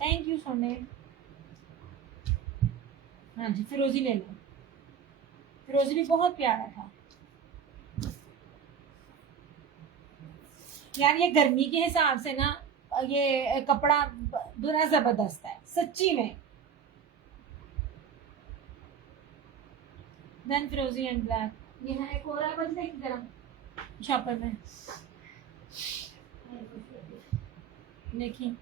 थैंक यू सोने। हाँ जी, फिरोजी ले लो, फिरोजी भी बहुत प्यारा था यार। ये गर्मी के हिसाब से ना ये कपड़ा बड़ा जबरदस्त है सच्ची में। देन फिरोजी एंड ब्लैक, ये है एक और है, बस देखिए जरा शॉपर में, देखिए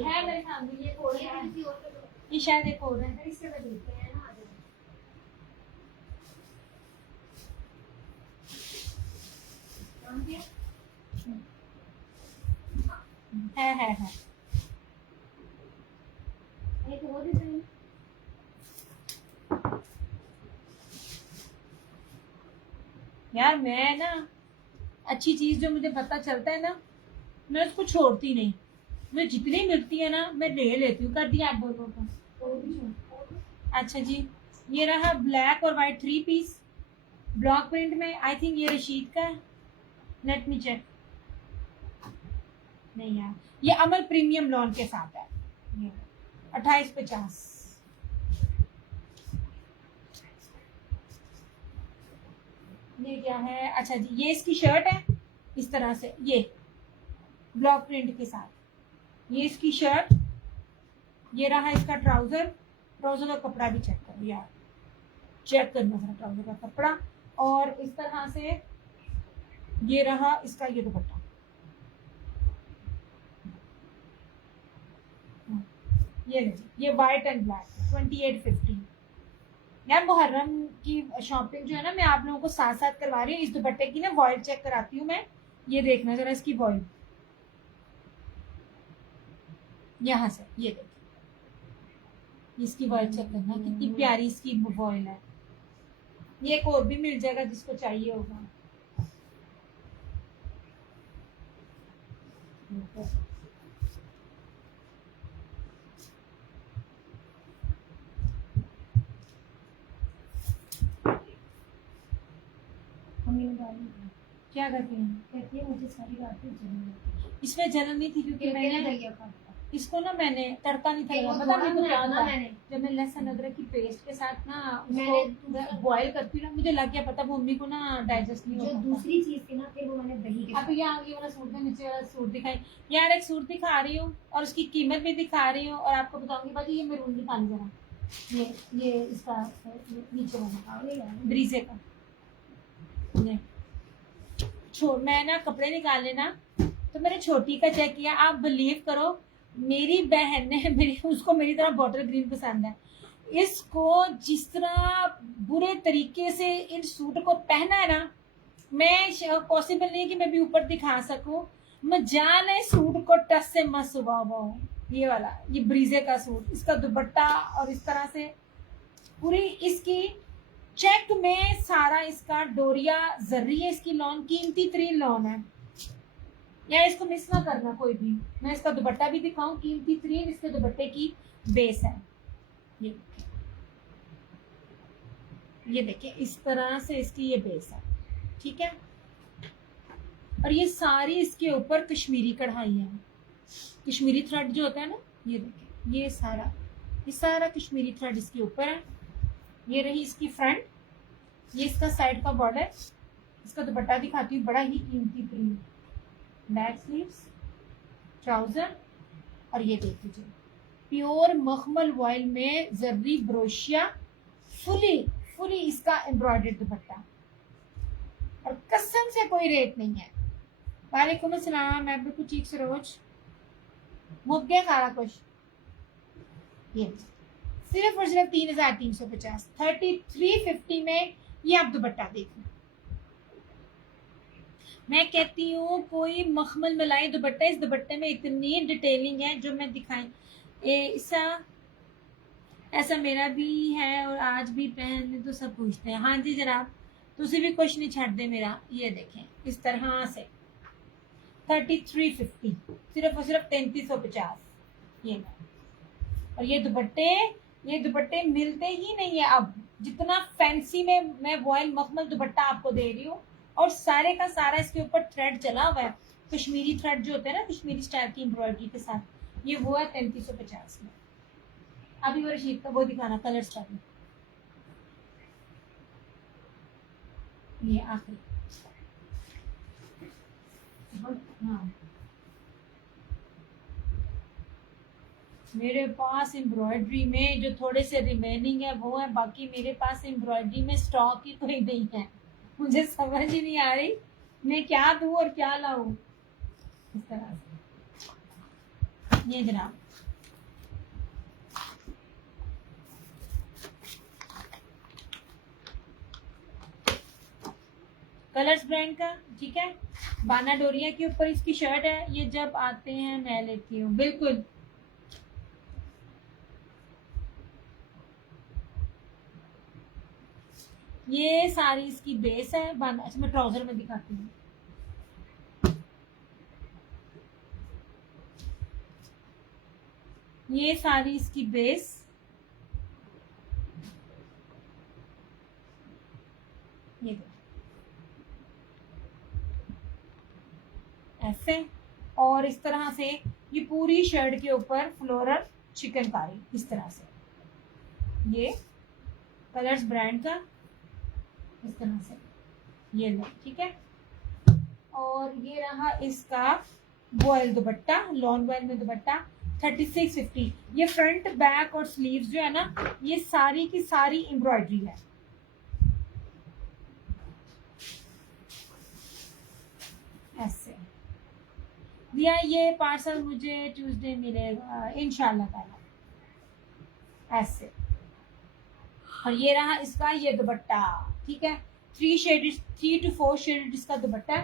है मेरे सामने, ये और है, ये शायद एक और है, इससे देखते हैं ना। है एक और डिजाइन। यार मैं ना अच्छी चीज जो मुझे पता चलता है ना, मैं उसको छोड़ती नहीं, मैं जितनी मिलती है ना मैं ले लेती हूँ। कर दिया आप दोनों को? अच्छा जी, ये रहा ब्लैक और वाइट 3 पीस ब्लॉक प्रिंट में। आई थिंक ये रशीद का है, लेट मी चेक। नहीं यार, ये अमल प्रीमियम लॉन के साथ है, 2850। ये क्या है? अच्छा जी, ये इसकी शर्ट है इस तरह से, ये ब्लॉक प्रिंट के साथ, ये इसकी शर्ट, ये रहा इसका ट्राउजर। ट्राउजर का कपड़ा भी चेक करो यार, चेक करना जरा ट्राउजर का कपड़ा। और इस तरह से ये रहा इसका ये दुपट्टा, ये वाइट एंड ब्लैक 2850। यार मुहर्रम की शॉपिंग जो है ना मैं आप लोगों को साथ साथ करवा रही हूँ। इस दुपट्टे की ना वॉइल चेक कराती हूँ मैं, ये देखना जरा इसकी वॉइल, यहाँ से ये देखिए, इसकी वॉइल चेक करना कितनी प्यारी इसकी वॉइल है। ये एक और भी मिल जाएगा जिसको चाहिए होगा। क्या करती हैं? कहती है मुझे सारी बातें जरूर, इसमें जलन नहीं थी क्योंकि मैंने इसको ना मैंने तड़का नहीं था, पता नहीं तो क्या था। जब मैं लहसुन अदरक की पेस्ट के साथ ना उसको बॉईल करती हूँ ना, मुझे लग गया पता मम्मी को ना डाइजेस्ट नहीं होता। जो दूसरी चीज थी ना, फिर वो मैंने दही के अब ये आगे वाला सूट में नीचे वाला सूट दिखाई यार, एक सूट दिखा रही हूँ और उसकी कीमत भी दिखा रही हूँ और आपको बताऊंगी। बाकी ये मेरून दिखा जरा, ये इसका नीचे वाला ब्रीजे का। मैं ना कपड़े निकालने ना तो मैंने छोटी का चेक किया, आप बिलीव करो मेरी बहन ने उसको मेरी तरह बॉटल ग्रीन पसंद है। इसको जिस तरह बुरे तरीके से इन सूट को पहना है ना, मैं पॉसिबल नहीं है कि मैं भी ऊपर दिखा सकूं, मैं जाने सूट को टच से मत सुबह हूँ। ये वाला ये ब्रीजे का सूट, इसका दुपट्टा और इस तरह से पूरी इसकी चेक में सारा इसका डोरिया जर्री है, इसकी लॉन कीमती 3 लॉन है। या इसको मिस ना करना कोई भी। मैं इसका दुपट्टा भी दिखाऊं, कीमती तरीन इसके दुपट्टे की बेस है। ये देखिए इस तरह से इसकी ये बेस है, ठीक है। और ये सारी इसके ऊपर कश्मीरी कढ़ाई है, कश्मीरी थ्रेड जो होता है ना, ये देखिए ये सारा कश्मीरी थ्रेड इसके ऊपर है। ये रही इसकी फ्रंट, ये इसका साइड का बॉर्डर। इसका दुपट्टा दिखाती हूँ, बड़ा ही कीमती तरीन, बैक स्लीव्स, ट्राउजर, और ये देख लीजिए प्योर मखमल वॉयल में जर्री ब्रोशिया, फुली इसका एम्ब्रॉयडर्ड दुपट्टा, और कसम से कोई रेट नहीं है। वालेकुम अस्सलाम, मैं भी कुछ से रोज मुद्दे खारा कुछ। ये सिर्फ और सिर्फ 3350, 3350 में ये आप दुपट्टा देखना। मैं कहती हूँ कोई मखमल मलाई दुपट्टा, इस दुपट्टे में इतनी डिटेलिंग है जो मैं दिखाई ऐसा मेरा भी है, और आज भी पहनने तो सब पूछते हैं। हाँ जी जनाब, तुसी भी कुछ नहीं छड़ दे मेरा। ये देखें इस तरह से 3350, सिर्फ और सिर्फ 3350 ये। और ये दुपट्टे मिलते ही नहीं है अब। जितना फैंसी में मैं वॉयल मखमल दुपट्टा आपको दे रही हूँ, और सारे का सारा इसके ऊपर थ्रेड चला हुआ है, कश्मीरी थ्रेड जो होते हैं ना, कश्मीरी स्टाइल की एम्ब्रॉयडरी के साथ, ये वो है 3350 में। अभी वो रशीद का वो दिखाना कलर स्टाइल, ये आखिरी। हाँ मेरे पास एम्ब्रॉयडरी में जो थोड़े से रिमेनिंग है वो है, बाकी मेरे पास एम्ब्रॉयडरी में स्टॉक ही कोई नहीं है। मुझे समझ ही नहीं आ रही मैं क्या दूं और क्या लाऊं। इस तरह से ये जनाब कलर्स ब्रांड का, ठीक है। बाना डोरिया के ऊपर इसकी शर्ट है। ये जब आते हैं मैं लेती हूँ, बिल्कुल। ये सारी इसकी बेस है। बाना, अच्छा मैं ट्राउजर में दिखाती हूँ। ये सारी इसकी बेस, ये ऐसे, और इस तरह से ये पूरी शर्ट के ऊपर फ्लोरल चिकनकारी इस तरह से। ये कलर्स ब्रांड का इस तरह से ये लो, ठीक है। और ये रहा इसका वॉयल दुपट्टा, लॉन वॉयल में दुपट्टा 3650। ये फ्रंट बैक और स्लीव्स जो है ना, ये सारी की सारी एम्ब्रॉयडरी है। ऐसे दिया। ये पार्सल मुझे ट्यूसडे मिलेगा इंशाल्लाह ताला। ऐसे, और ये रहा इसका ये दुपट्टा, ठीक है। 3 to 4 शेडेड इसका दुपट्टा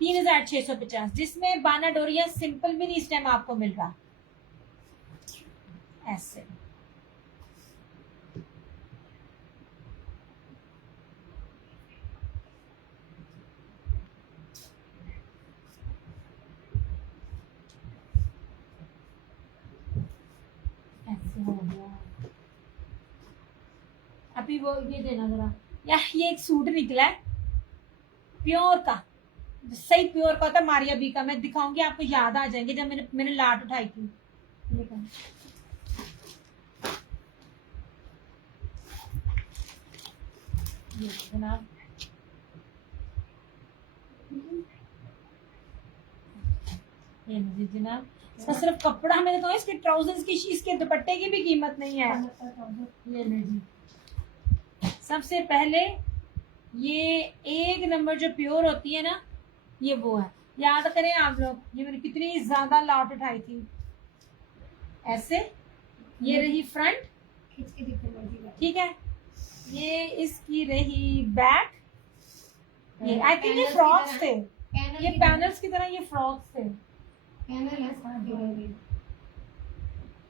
3650, जिसमें बाना डोरिया सिंपल भी नहीं इस टाइम आपको मिल रहा। ऐसे हो गया। अभी वो ये देना जरा यार, ये एक सूट निकला है प्योर का, सही प्योर का होता है, मारिया बी का। मैं दिखाऊंगी आपको, याद आ जाएंगे जब मैंने लाट उठाई थी। ये जनाब ये जनाब, इसका सिर्फ कपड़ा मैंने कहा, इसके ट्राउजर्स की, इसके दुपट्टे की भी कीमत नहीं है। ले ले जी। सबसे पहले ये एक नंबर जो प्योर होती है ना, ये वो है। याद करें आप लोग, ये मैंने कितनी ज्यादा लाट उठाई थी। ऐसे ये रही फ्रंट, ठीक है। ये इसकी रही बैक। ये आई थिंक ये फ्रॉक्स थे, ये पैनल्स की तरह ये फ्रॉक्स थे।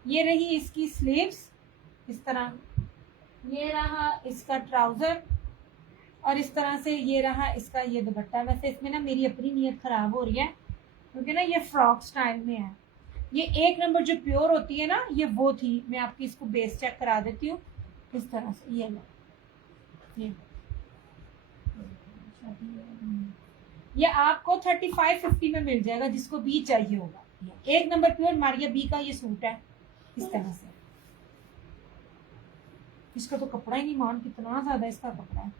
ये रही इसकी स्लीव्स इस तरह। ये रहा इसका ट्राउजर, और इस तरह से ये रहा इसका ये दुपट्टा। वैसे इसमें ना मेरी अपनी नीयत खराब हो रही है, क्योंकि ना ये फ्रॉक स्टाइल में है। ये 1 नंबर जो प्योर होती है ना, ये वो थी। मैं आपकी इसको बेस चेक करा देती हूँ इस तरह से। ये लो, ये आपको 35-50 में मिल जाएगा, जिसको बी चाहिए होगा। 1 नंबर प्योर मारिया बी का ये सूट है इस तरह से। इसका तो कपड़ा ही नहीं मान, कितना ज्यादा इसका कपड़ा है।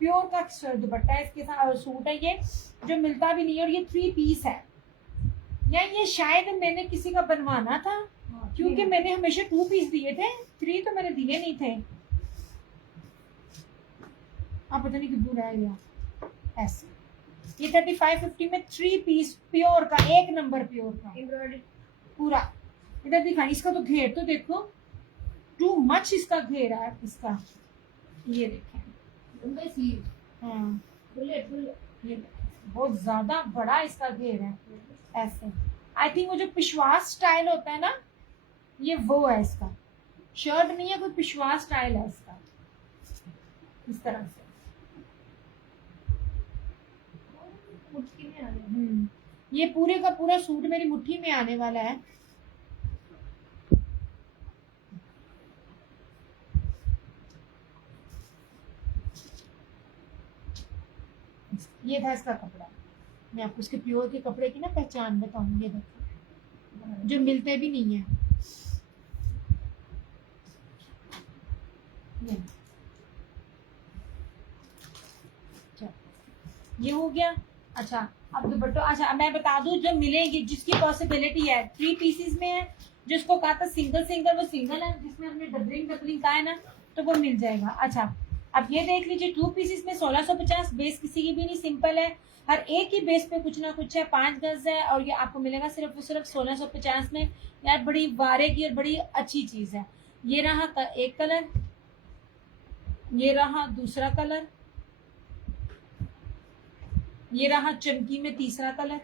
प्योर का दुपट्टा है इसके साथ, और सूट है ये जो मिलता भी नहीं है। और ये 3 पीस है, या ये शायद मैंने किसी का बनवाना था, क्योंकि मैंने हमेशा 2 पीस दिए थे, 3 तो मैंने दिए नहीं थे। आप पता नहीं कितना रह गया ऐसे। ये 35-50 में 3 पीस प्योर का, 1 नंबर प्योर का पूरा। इधर दिखाई, इसका तो घेर तो देखो, टू मच इसका घेर है इसका। ये देखें, हाँ ये बहुत ज्यादा बड़ा इसका घेर है ऐसे। आई थिंक वो जो पिशवास स्टाइल होता है ना, ये वो है इसका। शर्ट नहीं है, कोई पिशवास स्टाइल है इसका इस तरह से। मुट्ठी में आ रहा ये पूरे का पूरा सूट मेरी मुट्ठी में आने वाला है। ये था इसका कपड़ा। मैं आपको इसके प्योर के कपड़े की ना पहचान बताऊंगी। ये देखो, जो मिलते भी नहीं है। ये हो गया। अच्छा, अब दुपट्टा। अच्छा, मैं बता दूं, जो मिलेंगे जिसकी पॉसिबिलिटी है 3 पीसेस में है, जिसको कहा था सिंगल सिंगल, वो सिंगल है। जिसमें हमने डबलिंग कहा है ना, तो वो मिल जाएगा। अच्छा, अब ये देख लीजिए 2 पीसेस में 1650। बेस किसी की भी नहीं, सिंपल है। हर एक ही बेस पे कुछ ना कुछ है। 5 गज है, और ये आपको मिलेगा सिर्फ 1650 में। यार बड़ी वारे की और बड़ी अच्छी चीज है। ये रहा एक कलर, ये रहा दूसरा कलर, ये रहा चमकी में तीसरा कलर।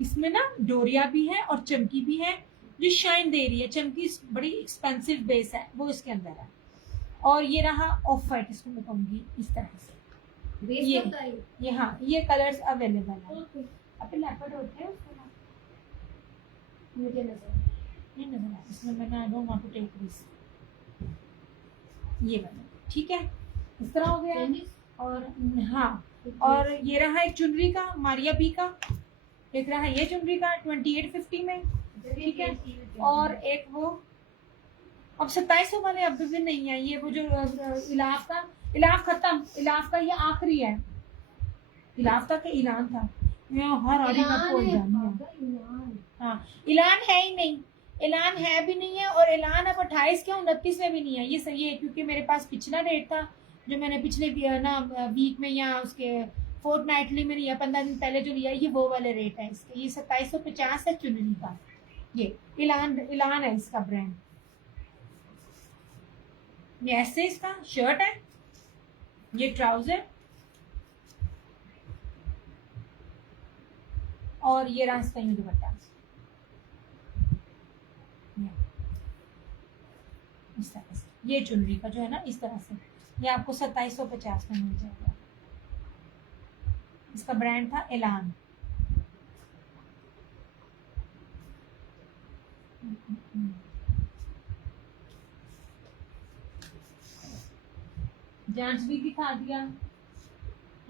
इसमें ना डोरिया भी है और चमकी भी है, जो शाइन दे रही है। चमकी बड़ी एक्सपेंसिव बेस है, वो इसके अंदर है। और ये रहा ऑफ वाइट, इसको मैं कहूंगी इस तरह से। ये हाँ, ये कलर्स अवेलेबल है। अपने लेपर्ड होते हैं उसको ना, मुझे नजर नहीं नजर आया इसमें। मैंने I don't want to take risk. ये वाला ठीक है, इस तरह हो गया। और हाँ, और ये रहा एक चुनरी का मारिया बी का, एक रहा ये चुनरी का 2850 में, ठीक है। और एक वो अब 2700 वाले अब भी नहीं है। ये वो जो इलाफ का, इलाफ खत्म, इलाफ का ये आखिरी है। इलाफ तक ऐलान था, मैं हर आदमी का भूल जानी है। हाँ, ऐलान है ही नहीं, ऐलान है भी नहीं है। और ऐलान अब 28 क्या 29 में भी नहीं है। ये सही है, क्योंकि मेरे पास पिछला रेट था जो मैंने पिछले ना वीक में या उसके फोर्टनाइटली में या 15 दिन पहले जो लिया, ये वो वाले रेट है इसके। ये 2750 है चुनरी का। ये ऐलान है इसका ब्रांड। ये ऐसे इसका शर्ट है, ये ट्राउजर, और ये रहा इसका यूं दुपट्टा इस तरह से। ये चुनरी का जो है ना इस तरह से, ये आपको 2750 में मिल जाएगा। इसका ब्रांड था ऐलान। जांच भी दिखा दिया,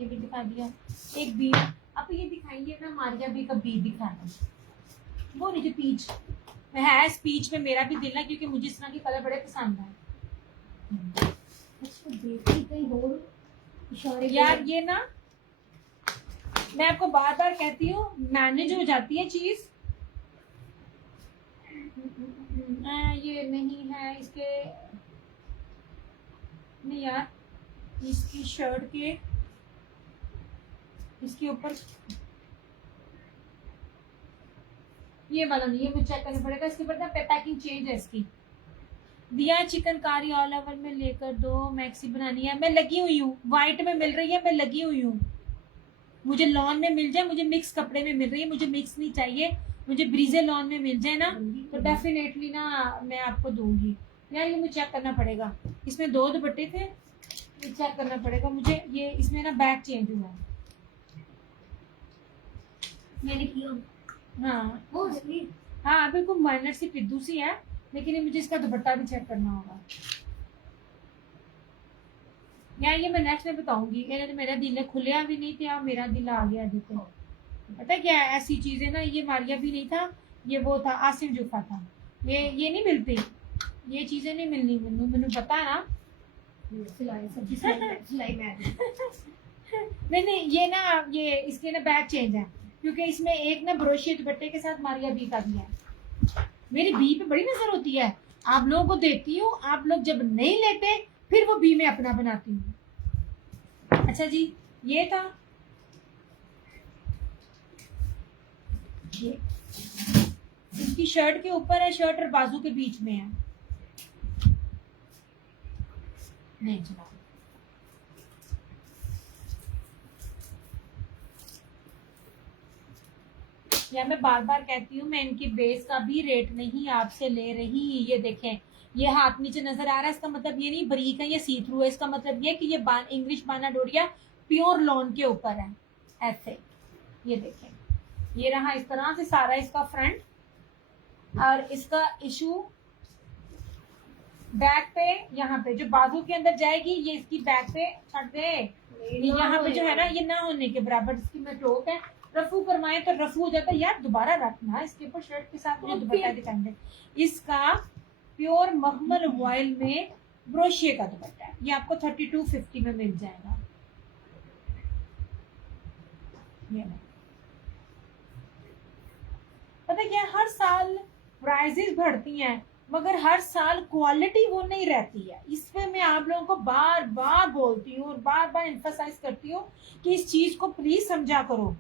ये भी दिखा दिया। एक बी, अब ये दिखाएंगे ना मारिया बी का बी दिखाना, वो नहीं जो पीच है। स्पीच में मेरा भी दिल है, क्योंकि मुझे इस तरह के कलर बड़े पसंद है। यार ये ना मैं आपको बार बार कहती हूँ, मैनेज हो जाती है चीज। ये नहीं है इसके, नहीं यार, इसकी शर्ट के इसके ऊपर ये वाला नहीं है, मुझे चेक करना पड़ेगा। इसके ऊपर ना पैकिंग चेंज है इसकी। दिया चिकनकारी ऑल ओवर में लेकर 2 मैक्सी बनानी है। मैं लगी हुई हूँ, व्हाइट में मिल रही है, मैं लगी हुई हूँ। मुझे लॉन में मिल जाए, मुझे मिक्स कपड़े में मिल रही है, मुझे मिक्स नहीं चाहिए। मुझे ब्रीजे लॉन में मिल जाए ना, तो डेफिनेटली ना मैं आपको दूंगी। यार ये मुझे चेक करना पड़ेगा। इसमें 2 दुपट्टे थे, ये चेक करना पड़ेगा मुझे, ये इसमें ना बैक चेंज हुआ है। मैंने किया हाँ वो इसलिए हाँ बिल्कुल माइनर सी पिद्दू सी है, लेकिन ये मुझे इसका दुपट्टा भी चेक करना होगा। यार ये मैं नेक्स्ट में बताऊंगी। ये मेरा दिल खुलिया भी नहीं था, मेरा दिल आ गया देखो। पता है क्या है, ऐसी चीजें ना, ये मारिया भी नहीं था, ये वो था आसिम जुफा था। ये नहीं मिलती, ये चीजें नहीं मिलनी। मैंने पता है ना। सिलाई सब्जी सिलाई मैं नहीं ये ना, ये इसके ना बैक चेंज है, क्योंकि इसमें एक ना ब्रोशिया दुपट्टे के साथ मारिया बी का भी है। मेरी बी पे बड़ी नजर होती है, आप लोगों को देती हूँ, आप लोग जब नहीं लेते फिर वो बी में अपना बनाती हूँ। अच्छा जी, ये था ये, इसकी शर्ट के ऊपर है, शर्ट और बाजू के बीच में है। नहीं चला, या मैं बार बार कहती हूँ, मैं इनकी बेस का भी रेट नहीं आपसे ले रही। ये देखें, ये हाथ नीचे नजर आ रहा है, इसका मतलब ये नहीं बरीक है, ये सी थ्रू है। इसका मतलब ये कि ये इंग्लिश बाना डोरिया प्योर लॉन के ऊपर है ऐसे। ये देखें, ये रहा इस तरह से सारा इसका फ्रंट, और इसका इशू बैक पे, यहाँ पे जो बाजू के अंदर जाएगी, ये इसकी बैक पे छड़ दे, यहाँ पे जो है ना, ये ना होने के बराबर इसकी में टोक है। रफू करवाएं तो रफू हो जाता है यार, दोबारा रखना इसके ऊपर शर्ट के साथ मुझे दुपट्टा दिखाएंगे। इसका प्योर मखमल वॉयल में ब्रोशिये का दुपट्टा है, ये आपको 3250 में मिल जाएगा। ये पता क्या, हर साल प्राइजेस बढ़ती हैं, मगर हर साल क्वालिटी वो नहीं रहती है। इसमें मैं आप लोगों को बार बार बोलती हूँ और बार बार एम्फसाइज करती हूँ कि इस चीज को प्लीज समझा करो।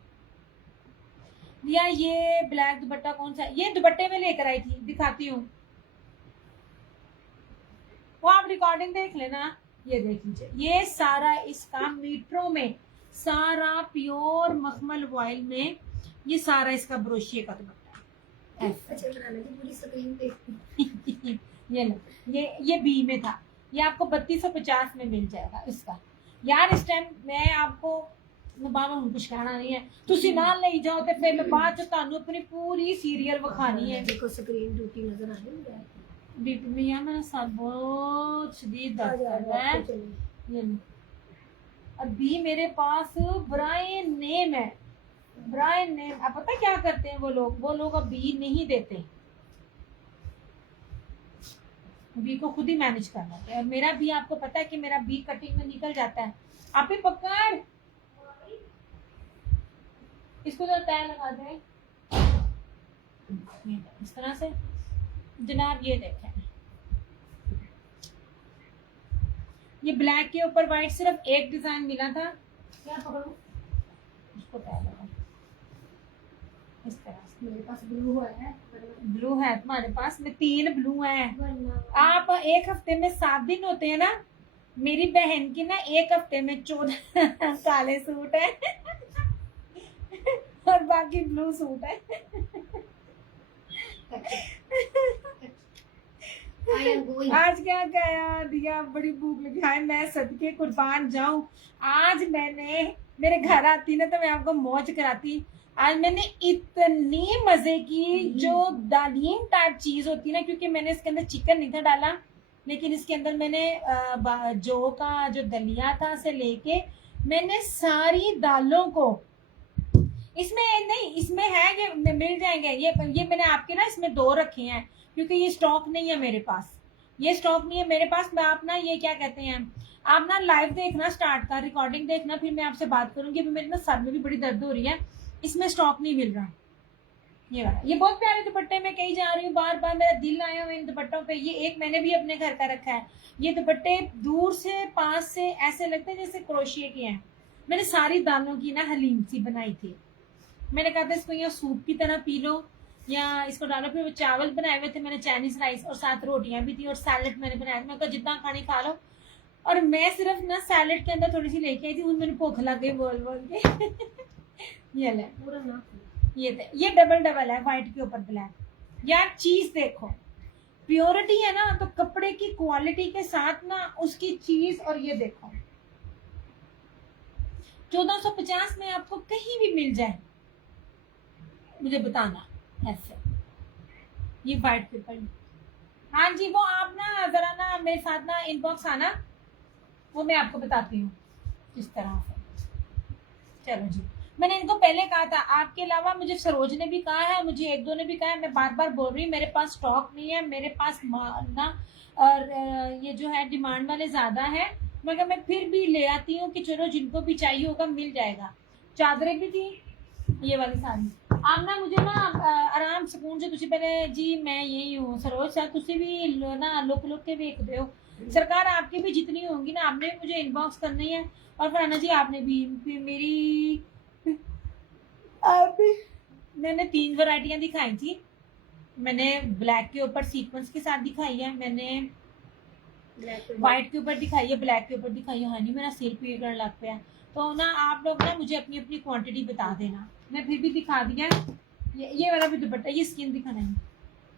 या ये ब्लैक दुपट्टा कौन सा, ये दुपट्टे में लेकर आई थी, दिखाती हूँ, वो आप रिकॉर्डिंग देख लेना। ये देख लीजिए, ये सारा इसका मीटरों में सारा प्योर मखमल वॉयल में, ये सारा इसका ब्रोशिये का दुपट्टा है। अच्छा बनाने की पूरी स्क्रीन देखती ये लो, ये बी में था, ये आपको 3250 में मिल जाएगा इसका। यार इस टाइम मैं आपको बाबा हूं कुछ कहना नहीं है, तुसी नाल ले जाओ ते फिर मैं बाद च तानू अपनी पूरी सीरियल विखानी है। देखो स्क्रीन ड्यूटी नजर आ रही है, बीपी में यार मेरा सर बहुत शदीद दर्द कर रहा है। ये लो, अभी मेरे पास ब्रायन नेम है, ब्रायन नेम। आप पता क्या करते हैं वो लोग अब बी नहीं देते, बी को खुद ही मैनेज करना है। और मेरा बी आपको पता है कि मेरा बी कटिंग में निकल जाता है। आप ही पकड़, इसको तो तय लगा दें इस तरह से जनाब। ये देखें, ये ब्लैक के ऊपर व्हाइट, सिर्फ एक डिजाइन मिला था। क्या पकड़ूं, इसको तय लगा इस तरह से। मेरे पास ब्लू है, ब्लू है तुम्हारे पास में, 3 ब्लू हैं। आप एक हफ्ते में 7 दिन होते हैं ना, मेरी बहन की ना एक हफ्ते में 14 काले सूट है और बाकी ब्लू सूट है। आज क्या खाया दिया, बड़ी भूख लगी है, मैं सदके कुर्बान जाऊं। आज मैंने, मेरे घर आती ना तो मैं आपको मौज कराती। आज मैंने इतनी मजे की, जो दालीम टाइप चीज होती है ना, क्योंकि मैंने इसके अंदर चिकन नहीं था डाला, लेकिन इसके अंदर मैंने जो का जो दलिया था से लेके मैंने सारी दालों को, इसमें नहीं, इसमें है, ये मिल जाएंगे। ये मैंने आपके ना इसमें 2 रखे हैं, क्योंकि ये स्टॉक नहीं है मेरे पास, ये स्टॉक नहीं है मेरे पास। मैं आप ना, ये क्या कहते हैं, आप ना लाइव देखना स्टार्ट कर, रिकॉर्डिंग देखना, फिर मैं आपसे बात करूंगी। अभी मेरे ना सर में भी बड़ी दर्द हो रही है, इसमें स्टॉक नहीं मिल रहा। ये बहुत प्यारे दुपट्टे में कही जा रही हूँ, बार बार मेरा दिल आया हुआ इन दुपट्टों पे। ये एक मैंने भी अपने घर का रखा है। ये दुपट्टे दूर से पास से ऐसे लगते हैं जैसे क्रोशिया के हैं। मैंने सारी दालों की ना हलीम सी बनाई थी, मैंने कहा था इसको यहाँ सूप की तरह पी लो या इसको डालो। फिर वो चावल बनाए हुए थे मैंने, चाइनीज राइस, और साथ रोटियां भी थी और सैलेड मैंने बनाया था। मैं कहा जितना खानी खा लो। और मैं सिर्फ ना सैलेड के अंदर थोड़ी सी लेके आई थी, उन मैंने भूख लग गई बोल बोल के। ये ले पूरा ना, ये डबल है, व्हाइट के ऊपर ब्लैक। यार चीज देखो, प्योरिटी है ना, तो कपड़े की क्वालिटी के साथ ना उसकी चीज, और ये देखो 1450 में आपको कहीं भी मिल जाए, मुझे बताना। ऐसे ये वाइट पेपर, हाँ जी, वो आप ना जरा ना मेरे साथ ना इनबॉक्स आना, वो मैं आपको बताती हूँ किस तरह से। चलो जी, मैंने इनको पहले कहा था, आपके अलावा मुझे सरोज ने भी कहा है, मुझे एक दो ने भी कहा है, मैं बार बार बोल रही हूँ मेरे पास स्टॉक नहीं है, मेरे पास ना और ये जो है डिमांड वाले ज्यादा है, मगर मैं फिर भी ले आती हूँ कि चलो जिनको भी चाहिए होगा मिल जाएगा। चादरें भी थी ये वाली सारी। आप ना मुझे ना आराम सुकून से तुझे पहले जी, मैं यही हूँ सरोज सर, तुझे भी ना लुक लुक के वेखते हो सरकार, आपकी भी जितनी होंगी ना आपने भी मुझे इनबॉक्स करनी है, और फराना जी आपने भी, फिर मेरी आप भी। मैंने 3 वैरायटियां दिखाई थी, मैंने ब्लैक के ऊपर सीक्वेंस के साथ दिखाई है, मैंने व्हाइट के ऊपर दिखाई है, ब्लैक के ऊपर दिखाई है। हनी मेरा सिर पीड़ करने लग पे है, तो ना आप लोग ना मुझे अपनी अपनी क्वांटिटी बता देना। मैं फिर भी दिखा दिया, ये वाला भी दुपट्टा, ये स्किन दिखाना है,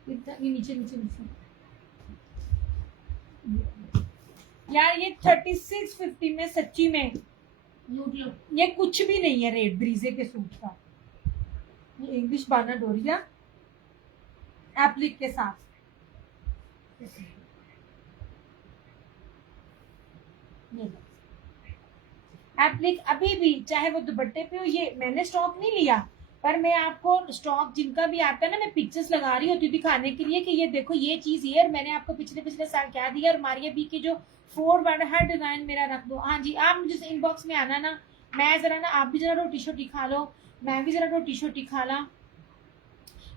ये नीचे नीचे नीचे यार, ये 3650 में सच्ची में लूट लो। ये कुछ भी नहीं है रेट ब्रीजे के सूट का। ये इंग्लिश बाना डोरिया एप्लिक के साथ, एप्लिक अभी भी चाहे वो दुपट्टे पे हो, ये मैंने स्टॉक नहीं लिया, पर मैं आपको स्टॉक जिनका भी आता है ना, मैं पिक्चर्स लगा रही होती हूँ दिखाने के लिए कि ये देखो ये चीज ये, और मैंने आपको पिछले साल क्या दिया, और मारिया बी की जो 4 वर्ड हर डिजाइन मेरा रख दो। हाँ जी, आप मुझे इनबॉक्स में आना ना, मैं जरा ना, आप भी जरा रोटी शोटी खा लो, मैं भी जरा रोटी शोटी खा ला।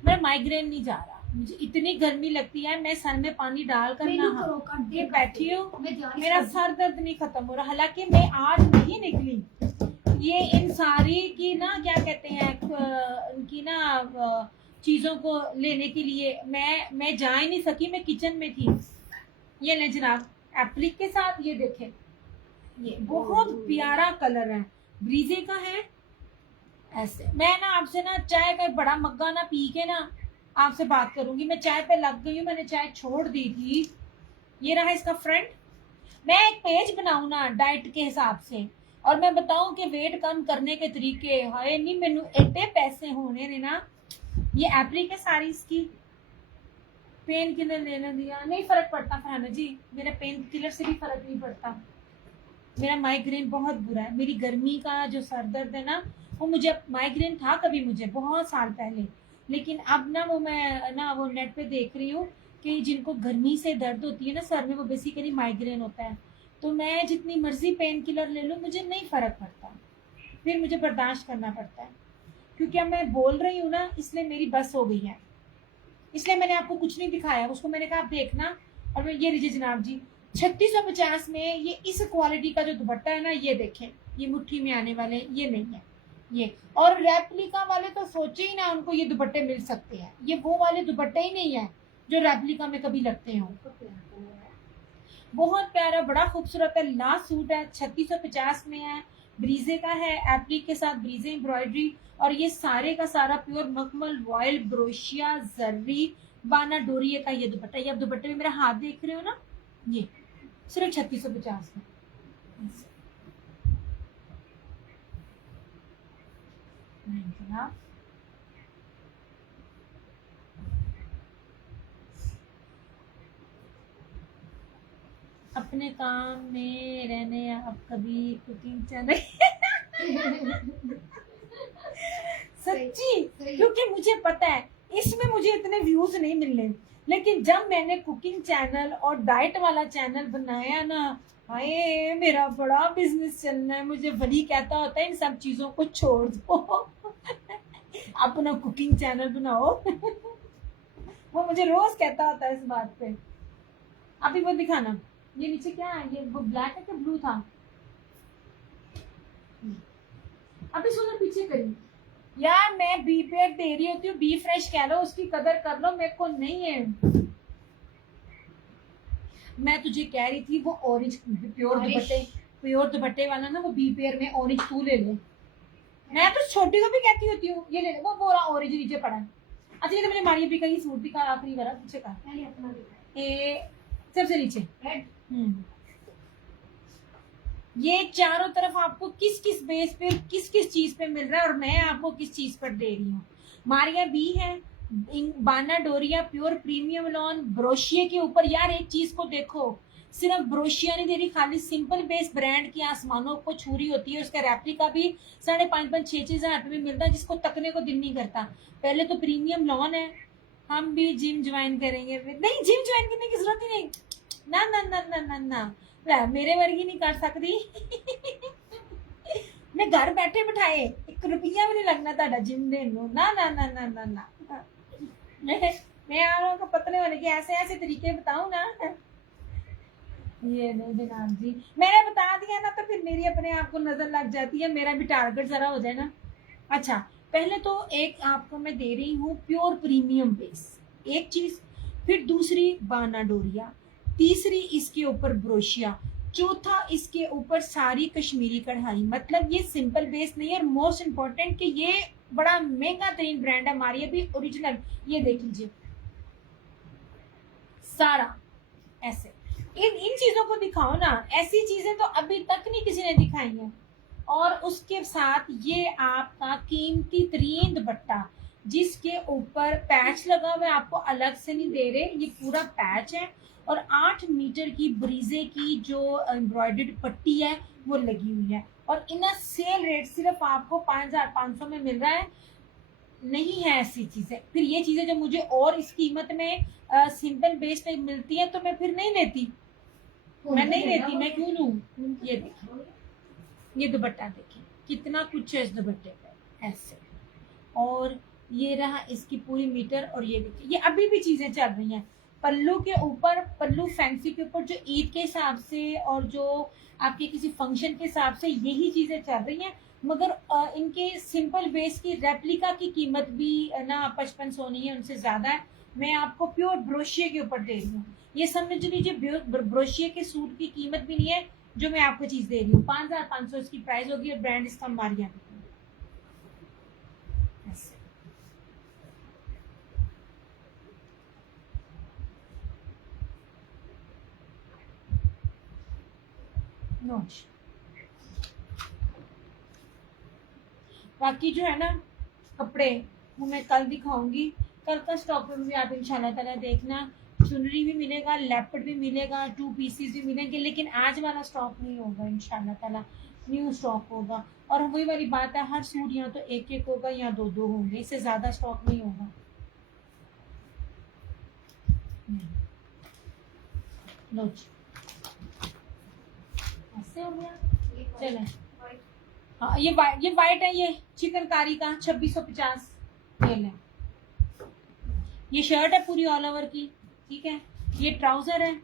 मेरा माइग्रेन नहीं जा रहा, मुझे इतनी गर्मी लगती है, मैं सर में पानी डाल कर ना ये बैठी हूँ, मेरा सर दर्द नहीं खत्म हो रहा। हालांकि मैं आज नहीं निकली, ये इन सारी की ना क्या कहते हैं उनकी ना चीजों को लेने के लिए मैं जा ही नहीं सकी, मैं किचन में थी। ये ले जनाब एप्लिक के साथ, ये देखें, ये बहुत प्यारा कलर है, ब्रीजे का है। ऐसे मैं ना आपसे ना चाय का एक बड़ा मग्गा ना पी के ना आपसे बात करूंगी, मैं चाय पे लग गई हूँ, मैंने चाय छोड़ दी थी। ये रहा इसका फ्रंट। मैं एक पेज बनाऊं ना डाइट के हिसाब से, और मैं बताऊं कि वेट कम करने के तरीके, हाय नहीं मैनू एडे पैसे होने ने ना। ये एप्लिक है सारी इसकी, पेन किलर लेने दिया नहीं फर्क पड़ता फरहाना जी, मेरा पेन किलर से भी फर्क नहीं पड़ता। मेरा माइग्रेन बहुत बुरा है, मेरी गर्मी का जो सर दर्द है ना, वो मुझे माइग्रेन था कभी मुझे बहुत साल पहले, लेकिन अब ना वो मैं ना वो नेट पे देख रही हूँ कि जिनको गर्मी से दर्द होती है ना सर में, वो बेसिकली माइग्रेन होता है। तो मैं जितनी मर्जी पेन किलर ले लूँ मुझे नहीं फर्क पड़ता, फिर मुझे बर्दाश्त करना पड़ता है, क्योंकि अब मैं बोल रही हूँ ना, इसलिए मेरी बस हो गई है, इसलिए मैंने आपको कुछ नहीं दिखाया, उसको मैंने कहा आप देखना। और मैं ये लीजिए जनाब जी 3650 में ये इस क्वालिटी का जो दुपट्टा है ना, ये देखें, ये मुट्ठी में आने वाले ये नहीं है ये, और रेप्लिका वाले तो सोचे ही ना उनको ये दुपट्टे मिल सकते हैं, ये वो वाले दुपट्टे ही नहीं है जो रेप्लिका में कभी लगते हो। बहुत प्यारा बड़ा खूबसूरत है, लास्ट सूट है, 3650 में है, ब्रीजे का है, एप्लिक के साथ ब्रीजे एम्ब्रॉयडरी, और ये सारे का सारा प्योर मखमल रॉयल ब्रोशिया जर्री बाना डोरिये का ये दुपट्टा। ये आप दुपट्टे में मेरा हाथ देख रहे हो ना, ये सिर्फ 3650 में। अपने काम में रहने अब कभी कुकिंग चैनल सच्ची, क्योंकि मुझे पता है इसमें मुझे इतने व्यूज नहीं मिलने, लेकिन जब मैंने कुकिंग चैनल और डाइट वाला चैनल बनाया ना, हाय मेरा बड़ा बिजनेस चलना है। मुझे बड़ी कहता होता है इन सब चीजों को छोड़ दो अपना कुकिंग चैनल बनाओ वो मुझे रोज कहता होता है इस बात पे। अभी वो दिखाना, ये नीचे क्या है, ये वो ब्लैक है कि ब्लू था, अभी सुनो पीछे करी यार, मैं बी पेड दे रही होती हूँ, बी फ्रेश कह लो, उसकी कदर कर लो, मेरे को नहीं है। मैं तुझे कह रही थी वो ऑरेंज प्योर दुपट्टे वाला ना, वो बी पेयर में ऑरेंज तू ले ले, मैं तो छोटी को भी कहती होती हूँ ये ले ले, वो बोरा ऑरेंज नीचे पड़ा है। अच्छा ये तो मैंने मारिया भी कहीं सूट दिखा आखिरी वाला पीछे का, सबसे नीचे ये चारों तरफ आपको किस किस बेस पे किस किस चीज पे मिल रहा है और मैं आपको किस चीज पर दे रही हूँ। मारिया बी है, बाना डोरिया प्योर प्रीमियम लॉन ब्रोशिया के ऊपर। यार एक चीज को देखो, सिर्फ ब्रोशिया नहीं दे रही, खाली सिंपल बेस ब्रांड की आसमानों को छू रही होती है। उसका रेप्लिका भी 5,500-6,000 हजार में मिलता है, जिसको तकने को दिल नहीं करता। पहले तो प्रीमियम लॉन है। हम भी जिम ज्वाइन करेंगे। नहीं, जिम ज्वाइन करने की जरूरत ही नहीं। ना ना ना ना ना ना, मेरे वर्गी नहीं कर सकती। मैं घर बैठे बिठाए 1 रुपया भी नहीं लगना ताड़ा जिम देन नूं। ना ना ना ना ना ना, मैं आप लोगों को पतले होने के ऐसे ऐसे तरीके बताऊं ना। ये नहीं जनाब जी, मैंने बता दिया ना तो फिर मेरी अपने आप को नजर लग जाती है, मेरा भी टारगेट जरा हो जाए ना। अच्छा, पहले तो एक आपको मैं दे रही हूँ प्योर प्रीमियम बेस, एक चीज। फिर दूसरी बाना डोरिया, तीसरी इसके ऊपर ब्रोशिया, चौथा इसके ऊपर सारी कश्मीरी कढ़ाई। मतलब ये सिंपल बेस नहीं है। और मोस्ट इम्पोर्टेंट कि ये बड़ा महंगा तरीन ब्रांड है हमारी अभी ओरिजिनल। ये देख लीजिए सारा ऐसे। इन चीजों को दिखाओ ना, ऐसी चीजें तो अभी तक नहीं किसी ने दिखाई है। और उसके साथ ये आपका कीमती तरीन दुपट्टा, जिसके ऊपर पैच लगा हुआ है, आपको अलग से नहीं दे रहे, ये पूरा पैच है। और 8 मीटर की ब्रीजे की जो एम्ब्रॉयडर्ड पट्टी है वो लगी हुई है। और इन सेल रेट सिर्फ आपको 5,500 में मिल रहा है। नहीं है ऐसी चीजें। फिर ये चीजें जब मुझे और इस कीमत में सिंपल बेस पे मिलती है तो मैं फिर नहीं लेती। मैं नहीं लेती, मैं क्यों लूं। ये देखिए, ये दुपट्टा देखिए कितना कुछ है इस दुपट्टे पे ऐसे। और ये रहा इसकी पूरी मीटर। और ये देखिए, ये अभी भी चीजें चल रही हैं। पल्लू के ऊपर, पल्लू फैंसी के ऊपर जो ईद के हिसाब से और जो आपके किसी फंक्शन के हिसाब से यही चीजें चल रही हैं। मगर इनके सिंपल बेस की रेप्लिका की कीमत भी ना 5500 नहीं है, उनसे ज्यादा है। मैं आपको प्योर ब्रोशिया के ऊपर दे रही हूँ। ये समझ लीजिए ब्रोशिया के सूट की कीमत भी नहीं है जो मैं आपको चीज दे रही हूँ। 5,500 इसकी प्राइस होगी और ब्रांड इसका मारिया। नोच बाकी जो है ना कपड़े वो मैं कल दिखाऊंगी। कल का स्टॉक में भी आप इंशाल्लाह ताला देखना। चुनरी भी मिलेगा, लेपर्ड भी मिलेगा, 2 पीसीस भी मिलेंगे। लेकिन आज वाला स्टॉक नहीं होगा इंशाल्लाह ताला, न्यू स्टॉक होगा। और वही वाली बात है, हर सूट यहाँ तो 1-1 होगा या 2-2 होंगे, इससे ज्यादा स्टॉक नहीं होगा। लो जी, ऐसे हो गया। चले, हाँ ये वाइट है, ये चिकनकारी का 2650। ये ले, ये शर्ट है पूरी ऑल ओवर की, ठीक है। ये ट्राउजर है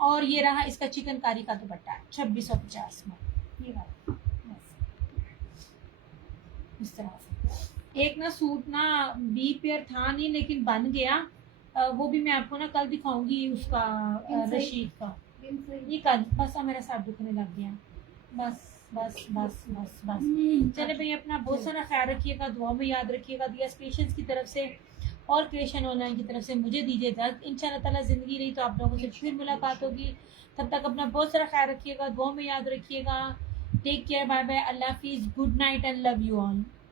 और ये रहा इसका चिकनकारी का दुपट्टा है 2650 में। ये वाला इस तरह से। एक ना सूट ना बी पेयर था नहीं लेकिन बन गया, वो भी मैं आपको ना कल दिखाऊंगी उसका रशीद का। ये कल बस मेरा सर दुखने लग गया। बस बस बस बस बस। चले भाई, अपना बहुत सारा ख्याल रखिएगा, दुआ में याद रखिएगा। दिया क्रिएशंस की तरफ से और क्रिएशन ऑनलाइन की तरफ से मुझे दीजिए इजाजत। इंशाल्लाह ताला जिंदगी रही तो आप लोगों से फिर मुलाकात होगी। तब तक अपना बहुत सारा ख्याल रखिएगा, दुआ में याद रखिएगा। Take care, bye bye, Allah हाफिज, good night and love you all.